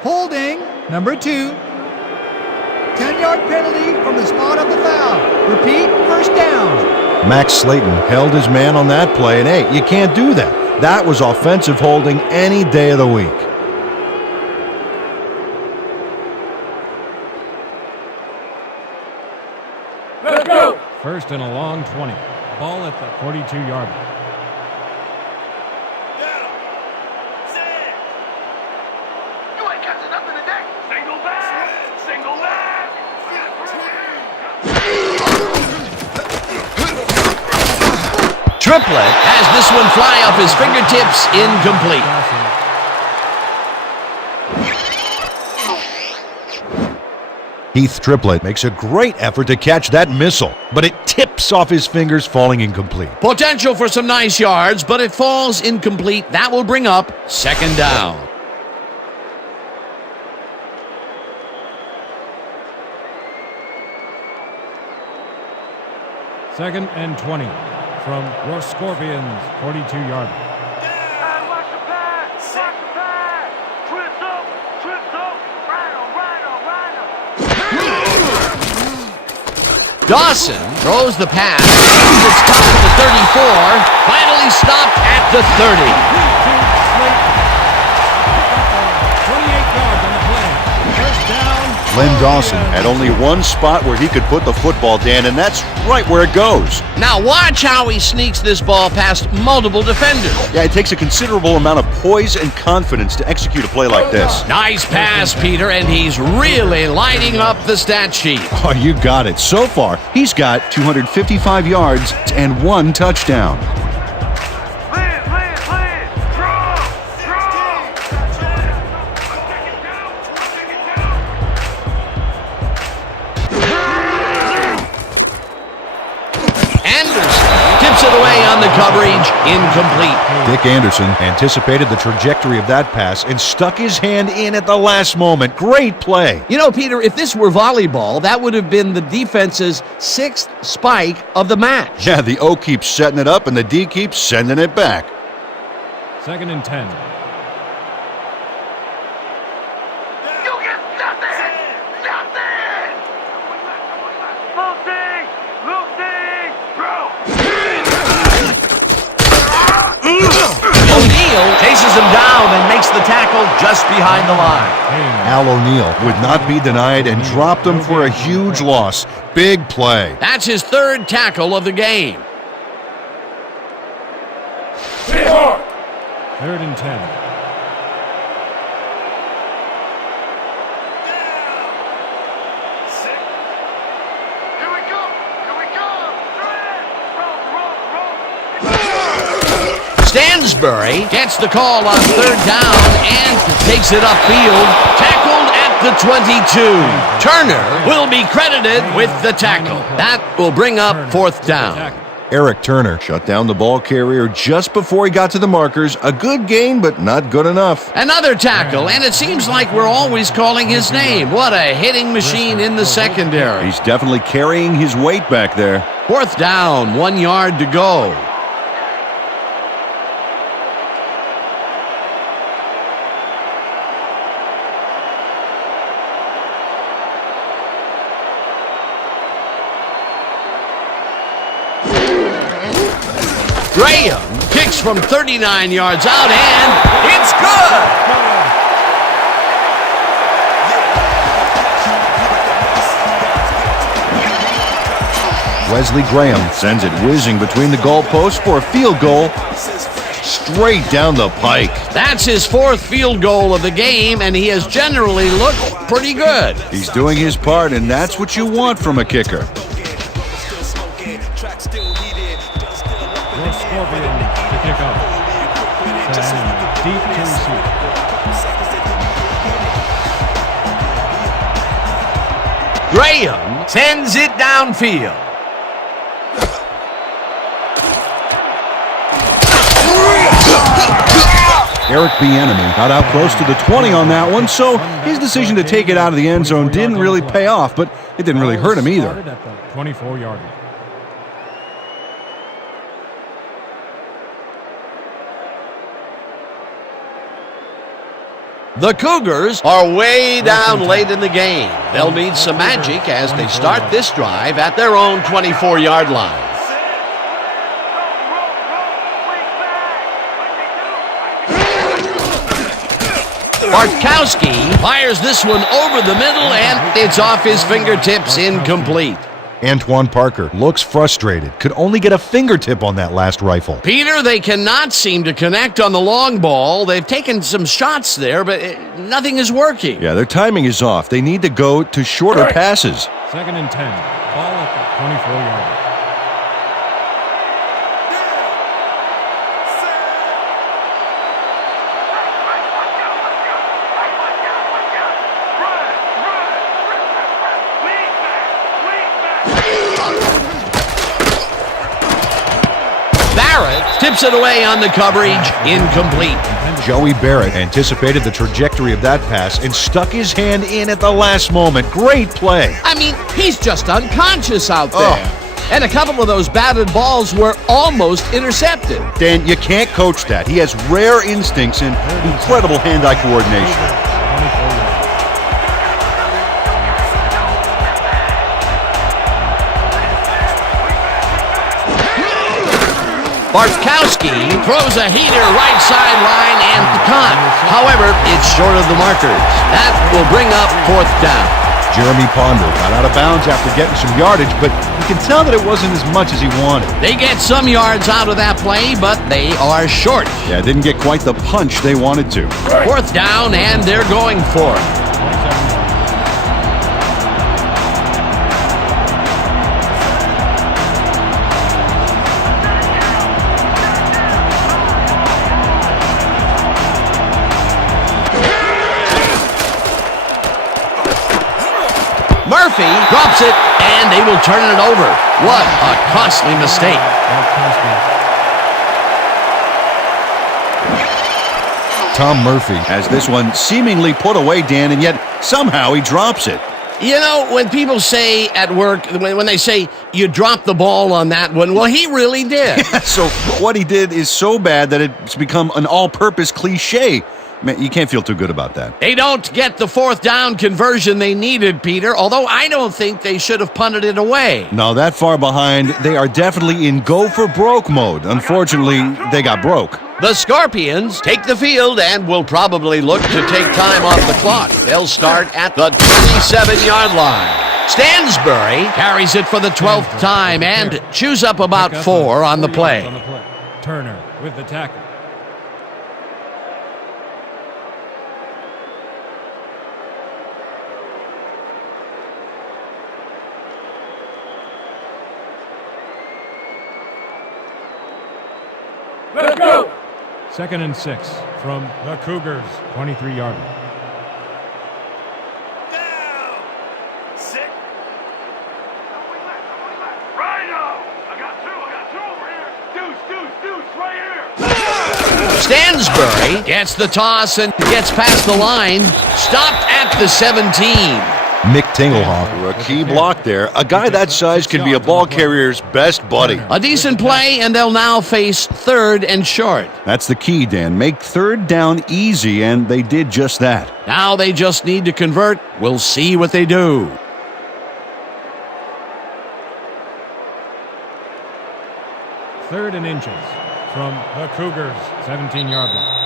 Holding, number 2. 10-yard penalty from the spot of the foul. Repeat, first down. Max Slayton held his man on that play, and hey, you can't do that. That was offensive holding any day of the week. Let's go! First and a long 20. Ball at the 42-yard line. You ain't catching nothing today. Single back. Triplett has this one fly off his fingertips, incomplete. Heath Triplett makes a great effort to catch that missile, but it tips off his fingers, falling incomplete. Potential for some nice yards, but it falls incomplete. That will bring up second down. Second and 20 from your Scorpions, 42-yard. Watch the pass! Watch the pass! Trips up! Rhino! Dawson throws the pass. It's top at the 34. Finally stopped at the 30. 28 yards on the play. First down. Len Dawson had only one spot where he could put the football, Dan, and that's right where it goes. Now watch how he sneaks this ball past multiple defenders. Yeah, it takes a considerable amount of poise and confidence to execute a play like this. Nice pass, Peter, and he's really lighting up the stat sheet. Oh, you got it. So far, he's got 255 yards and 1 touchdown. Tips it away on the coverage, incomplete. Dick Anderson anticipated the trajectory of that pass and stuck his hand in at the last moment. Great play. You know, Peter, if this were volleyball, that would have been the defense's 6th spike of the match. Yeah, the O keeps setting it up and the D keeps sending it back. Second and 10. You get nothing! Nothing! Lucy! Bro! O'Neal chases him down and makes the tackle just behind the line. Al O'Neal would not be denied and dropped him for a huge loss. Big play. That's his 3rd tackle of the game. Third and 10. Here we go! Stansbury gets the call on 3rd down and takes it upfield. Tackled at the 22. Turner will be credited with the tackle. That will bring up 4th down. Eric Turner shut down the ball carrier just before he got to the markers. A good gain, but not good enough. Another tackle, and it seems like we're always calling his name. What a hitting machine in the secondary. He's definitely carrying his weight back there. 4th down, 1 yard to go. Graham kicks from 39 yards out, and it's good! Wesley Graham sends it whizzing between the goalposts for a field goal straight down the pike. That's his 4th field goal of the game, and he has generally looked pretty good. He's doing his part, and that's what you want from a kicker. Your Scorpions to kick off. Sam deep to receive. Graham sends it downfield. Eric Bieniemy got out close to the 20 on that one, so his decision to take it out of the end zone didn't really pay off, but it didn't really hurt him either. Started at the 24-yard line. The Cougars are way down late in the game. They'll need some magic as they start this drive at their own 24-yard line. Bartkowski fires this one over the middle, and it's off his fingertips, incomplete. Antoine Parker looks frustrated. Could only get a fingertip on that last rifle. Peter, they cannot seem to connect on the long ball. They've taken some shots there, but nothing is working. Yeah, their timing is off. They need to go to shorter passes. Second and 10. Ball at the 24-yard line. Barrett tips it away on the coverage, incomplete. Joey Barrett anticipated the trajectory of that pass and stuck his hand in at the last moment. Great play. I mean, he's just unconscious out there. And a couple of those batted balls were almost intercepted. Dan, you can't coach that. He has rare instincts and incredible hand-eye coordination. Bartkowski throws a heater right sideline and caught. However, it's short of the markers. That will bring up fourth down. Jeremy Ponder got out of bounds after getting some yardage, but you can tell that it wasn't as much as he wanted. They get some yards out of that play, but they are short. Yeah, didn't get quite the punch they wanted to. Fourth down, and they're going for it. Murphy drops it, and they will turn it over. What a costly mistake. Tom Murphy has this one seemingly put away, Dan, and yet somehow he drops it. You know, when people say at work, when they say you dropped the ball on that one, well, he really did. So what he did is so bad that it's become an all-purpose cliche. Man, you can't feel too good about that. They don't get the fourth down conversion they needed, Peter, although I don't think they should have punted it away. No, that far behind, they are definitely in go-for-broke mode. Unfortunately, they got broke. The Scorpions take the field and will probably look to take time off the clock. They'll start at the 27-yard line. Stansbury carries it for the 12th time and chews up about 4 on the play. Turner with the tackle. Let's go! 2nd and 6 from the Cougars, 23-yard line. Down! Sick. Right on! I got two over here. Deuce, right here. Stansbury gets the toss and gets past the line. Stopped at the 17. Mick Tinglehoffer, a key block there. A guy that size can be a ball carrier's best buddy. A decent play, and they'll now face 3rd and short. That's the key, Dan. Make 3rd down easy, and they did just that. Now they just need to convert. We'll see what they do. Third and inches from the Cougars, 17-yard line.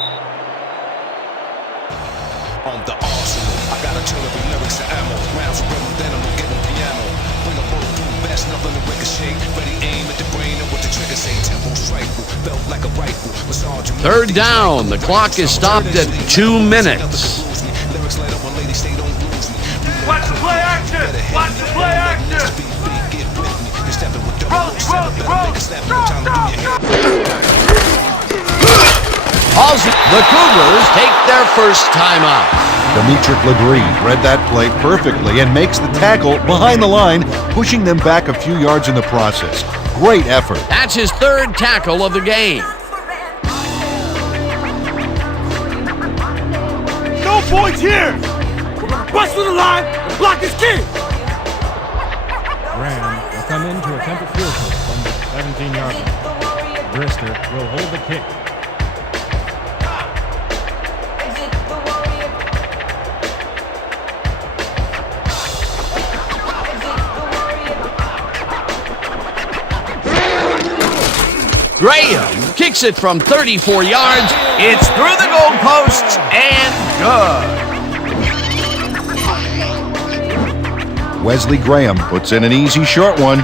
On the arsenal, I got artillery, lyrics and ammo. Rounds of rhythm, then I'm getting piano. Bring a bullet through the best, nothing to ricochet. Ready aim at the brain and what the trigger say. Tempo strike, felt like a rifle. Massage. 3rd down. The clock is stopped at 2 minutes. Lyrics light up when ladies say don't lose me. Watch the play action! Watch the play action! Be big, get with me. You're stepping with double Roll! snap, no time to do your hair. The Cougars take their first time out. Dimitri Legree read that play perfectly and makes the tackle behind the line, pushing them back a few yards in the process. Great effort. That's his 3rd tackle of the game. No points here! Bust through the line! Block is key! Graham will come in to attempt a field goal from the 17-yard line. Brister will hold the kick. Graham kicks it from 34 yards. It's through the goalposts and good. Wesley Graham puts in an easy short one.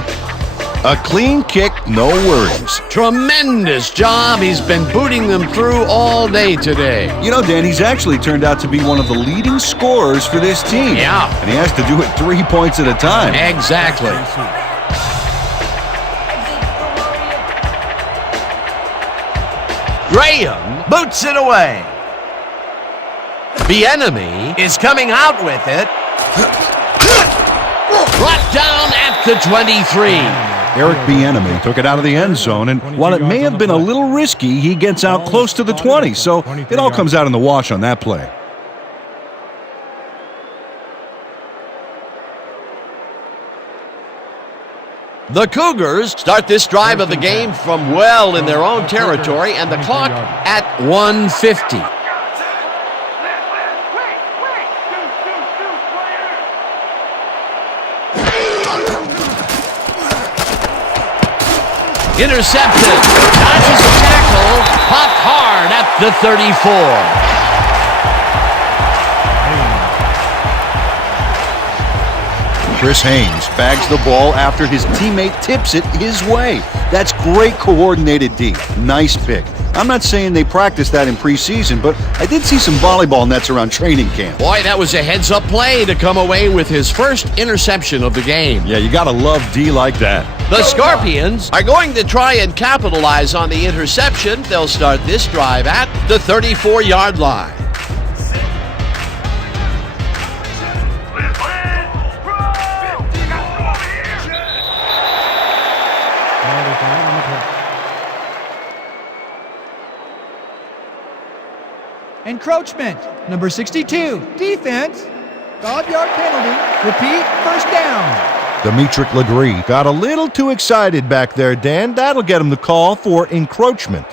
A clean kick, no worries. Tremendous job. He's been booting them through all day today. You know, Dan, he's actually turned out to be one of the leading scorers for this team. Yeah. And he has to do it 3 points at a time. Exactly. Graham boots it away. The enemy is coming out with it. Brought down at the 23. Eric Bieniemy took it out of the end zone, and while it may have been a little risky, he gets out close to the 20, so it all comes out in the wash on that play. The Cougars start this drive of the game from well in their own territory, and the clock at 1:50. Intercepted. Dodges a tackle. Popped hard at the 34. Chris Haynes bags the ball after his teammate tips it his way. That's great coordinated D. Nice pick. I'm not saying they practiced that in preseason, but I did see some volleyball nets around training camp. Boy, that was a heads-up play to come away with his first interception of the game. Yeah, you gotta love D like that. The Scorpions are going to try and capitalize on the interception. They'll start this drive at the 34-yard line. Encroachment. Number 62. Defense. 5-yard penalty. Repeat. First down. Demetric Legree got a little too excited back there, Dan. That'll get him the call for encroachment.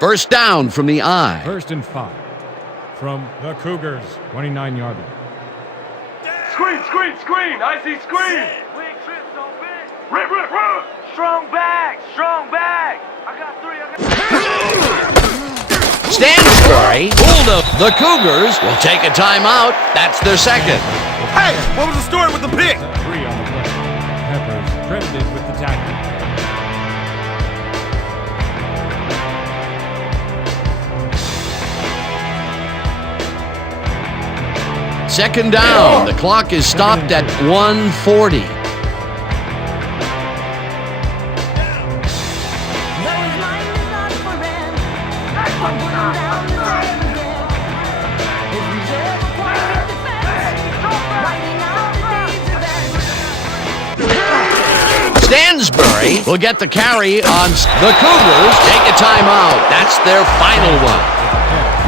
First down from the I. 1st and 5 from the Cougars, 29-yard line. Screen, screen, screen. I see screen. Wing trip, so big. Rip, rip, rip. Strong bag, strong bag. I got 3. Stansbury pulled up. The Cougars will take a timeout. That's their second. Hey, what was the story with the pick? 3 on the play. Peppers credited with the tackle. Second down. The clock is stopped at 1:40. Stansbury will get the carry on. The Cougars take a timeout. That's their final one.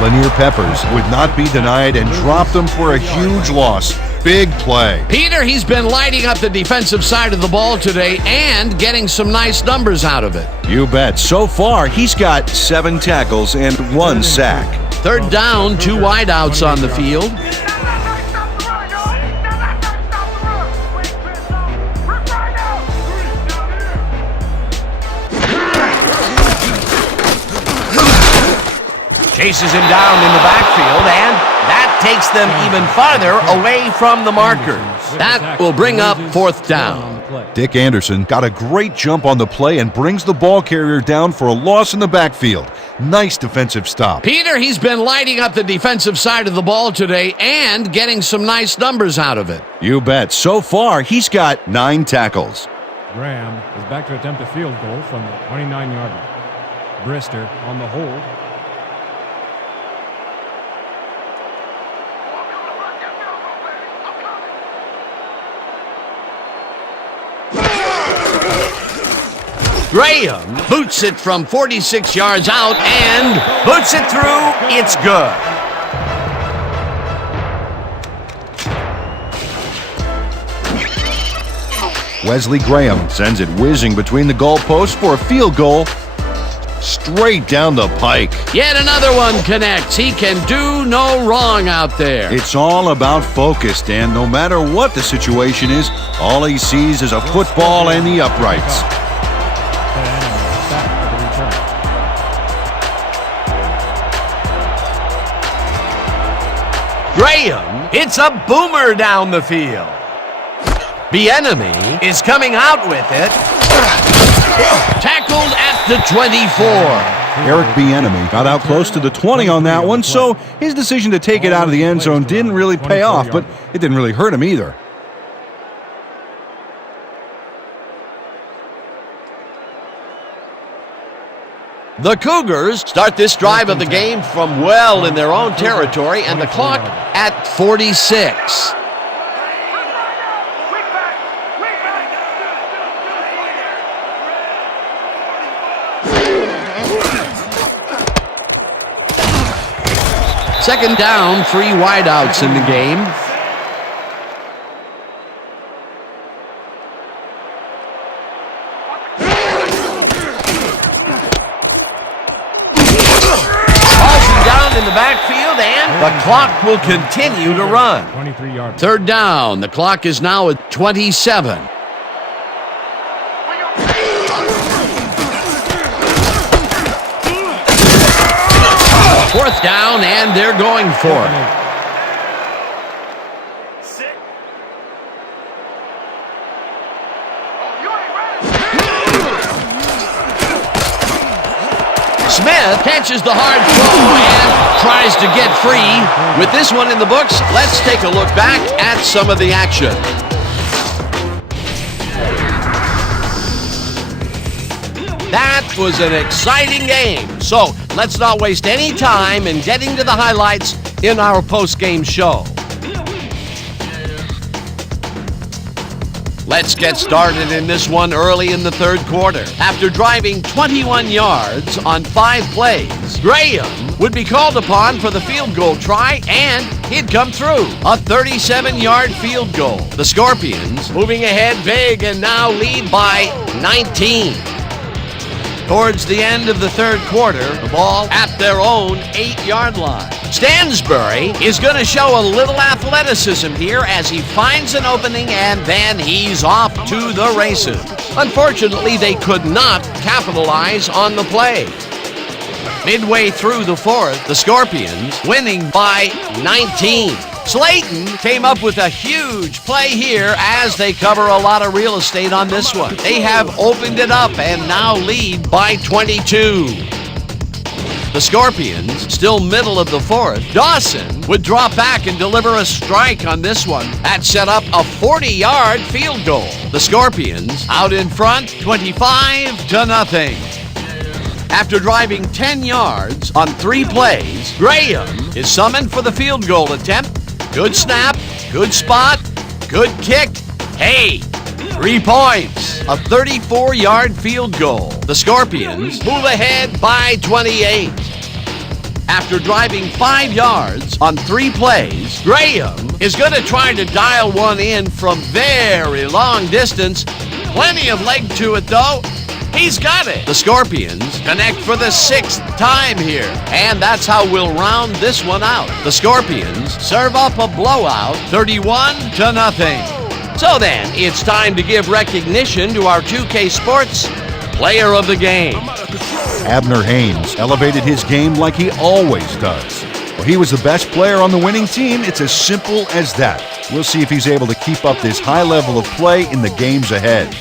Lanier Peppers would not be denied and dropped them for a huge loss. Big play. Peter, he's been lighting up the defensive side of the ball today and getting some nice numbers out of it. You bet. So far, he's got 7 tackles and 1 sack. Third down, 2 wideouts on the field. Chases him down in the backfield, and that takes them even farther away from the markers. That will bring up 4th down. Dick Anderson got a great jump on the play and brings the ball carrier down for a loss in the backfield. Nice defensive stop. Peter, he's been lighting up the defensive side of the ball today and getting some nice numbers out of it. You bet. So far, he's got 9 tackles. Graham is back to attempt a field goal from the 29-yard line. Brister on the hold. Graham boots it from 46 yards out and boots it through. It's good. Wesley Graham sends it whizzing between the goalposts for a field goal. Straight down the pike. Yet another one connects. He can do no wrong out there. It's all about focus, Dan. No matter what the situation is, all he sees is a football and the uprights. Graham, it's a boomer down the field. Bieniemy is coming out with it. Tackled at the 24. Eric Bieniemy got out close to the 20 on that one, so his decision to take it out of the end zone didn't really pay off, but it didn't really hurt him either. The Cougars start this drive of the game from well in their own territory, and the clock at 46. Second down, 3 wideouts in the game. In the backfield, and the clock will continue to run. 23 yards. Third down. The clock is now at 27. Fourth down, and they're going for it. Smith catches the hard throw and tries to get free. With this one in the books, let's take a look back at some of the action. That was an exciting game. So let's not waste any time in getting to the highlights in our post-game show. Let's get started in this one early in the third quarter. After driving 21 yards on 5 plays, Graham would be called upon for the field goal try, and he'd come through. A 37-yard field goal. The Scorpions moving ahead big and now lead by 19. Towards the end of the third quarter, the ball at their own 8-yard line. Stansbury is going to show a little athleticism here as he finds an opening, and then he's off to the races. Unfortunately, they could not capitalize on the play. Midway through the fourth, the Scorpions winning by 19. Slayton came up with a huge play here as they cover a lot of real estate on this one. They have opened it up and now lead by 22. The Scorpions, still middle of the fourth, Dawson would drop back and deliver a strike on this one. That set up a 40-yard field goal. The Scorpions out in front, 25-0. After driving 10 yards on 3 plays, Graham is summoned for the field goal attempt. Good snap, good spot, good kick. Hey, 3 points. A 34-yard field goal. The Scorpions move ahead by 28. After driving 5 yards on 3 plays, Graham is going to try to dial one in from very long distance. Plenty of leg to it, though. He's got it. The Scorpions connect for the 6th time here, and that's how we'll round this one out. The Scorpions serve up a blowout, 31-0. So then, it's time to give recognition to our 2K Sports Player of the Game. Abner Haynes elevated his game like he always does. Well, he was the best player on the winning team. It's as simple as that. We'll see if he's able to keep up this high level of play in the games ahead.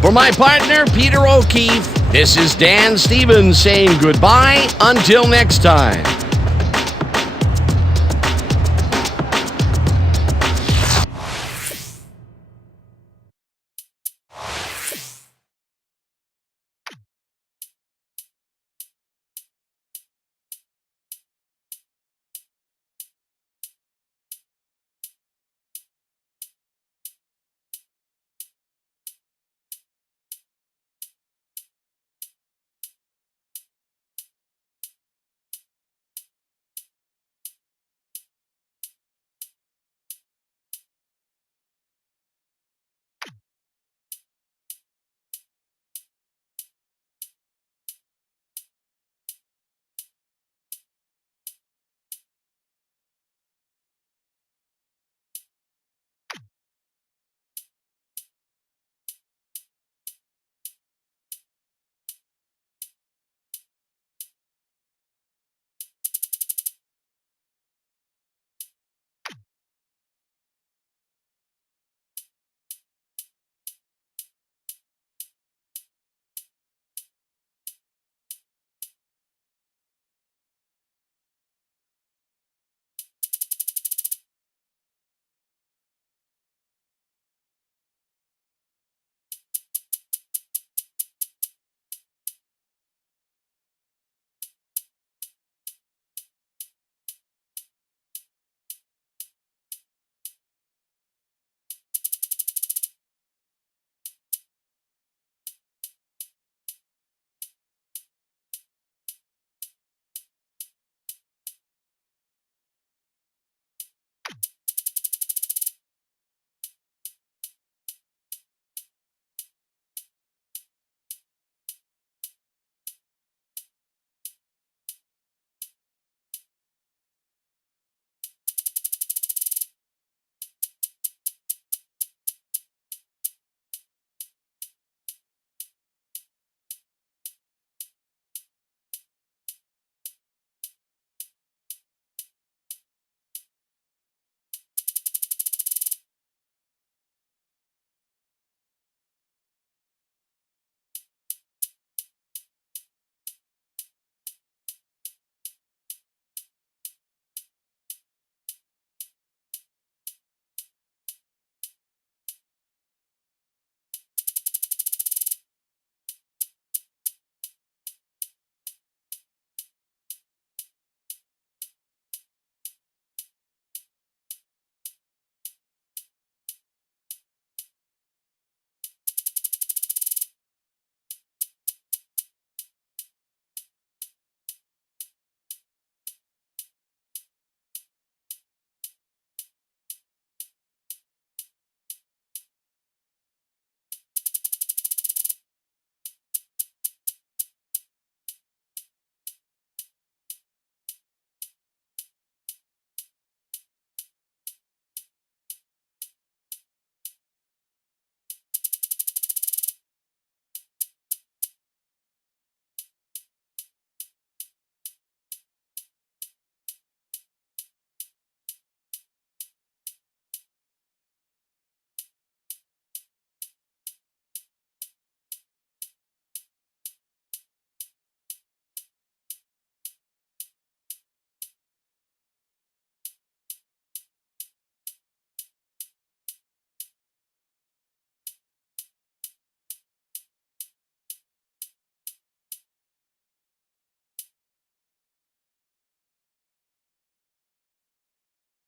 For my partner, Peter O'Keefe, this is Dan Stevens saying goodbye until next time.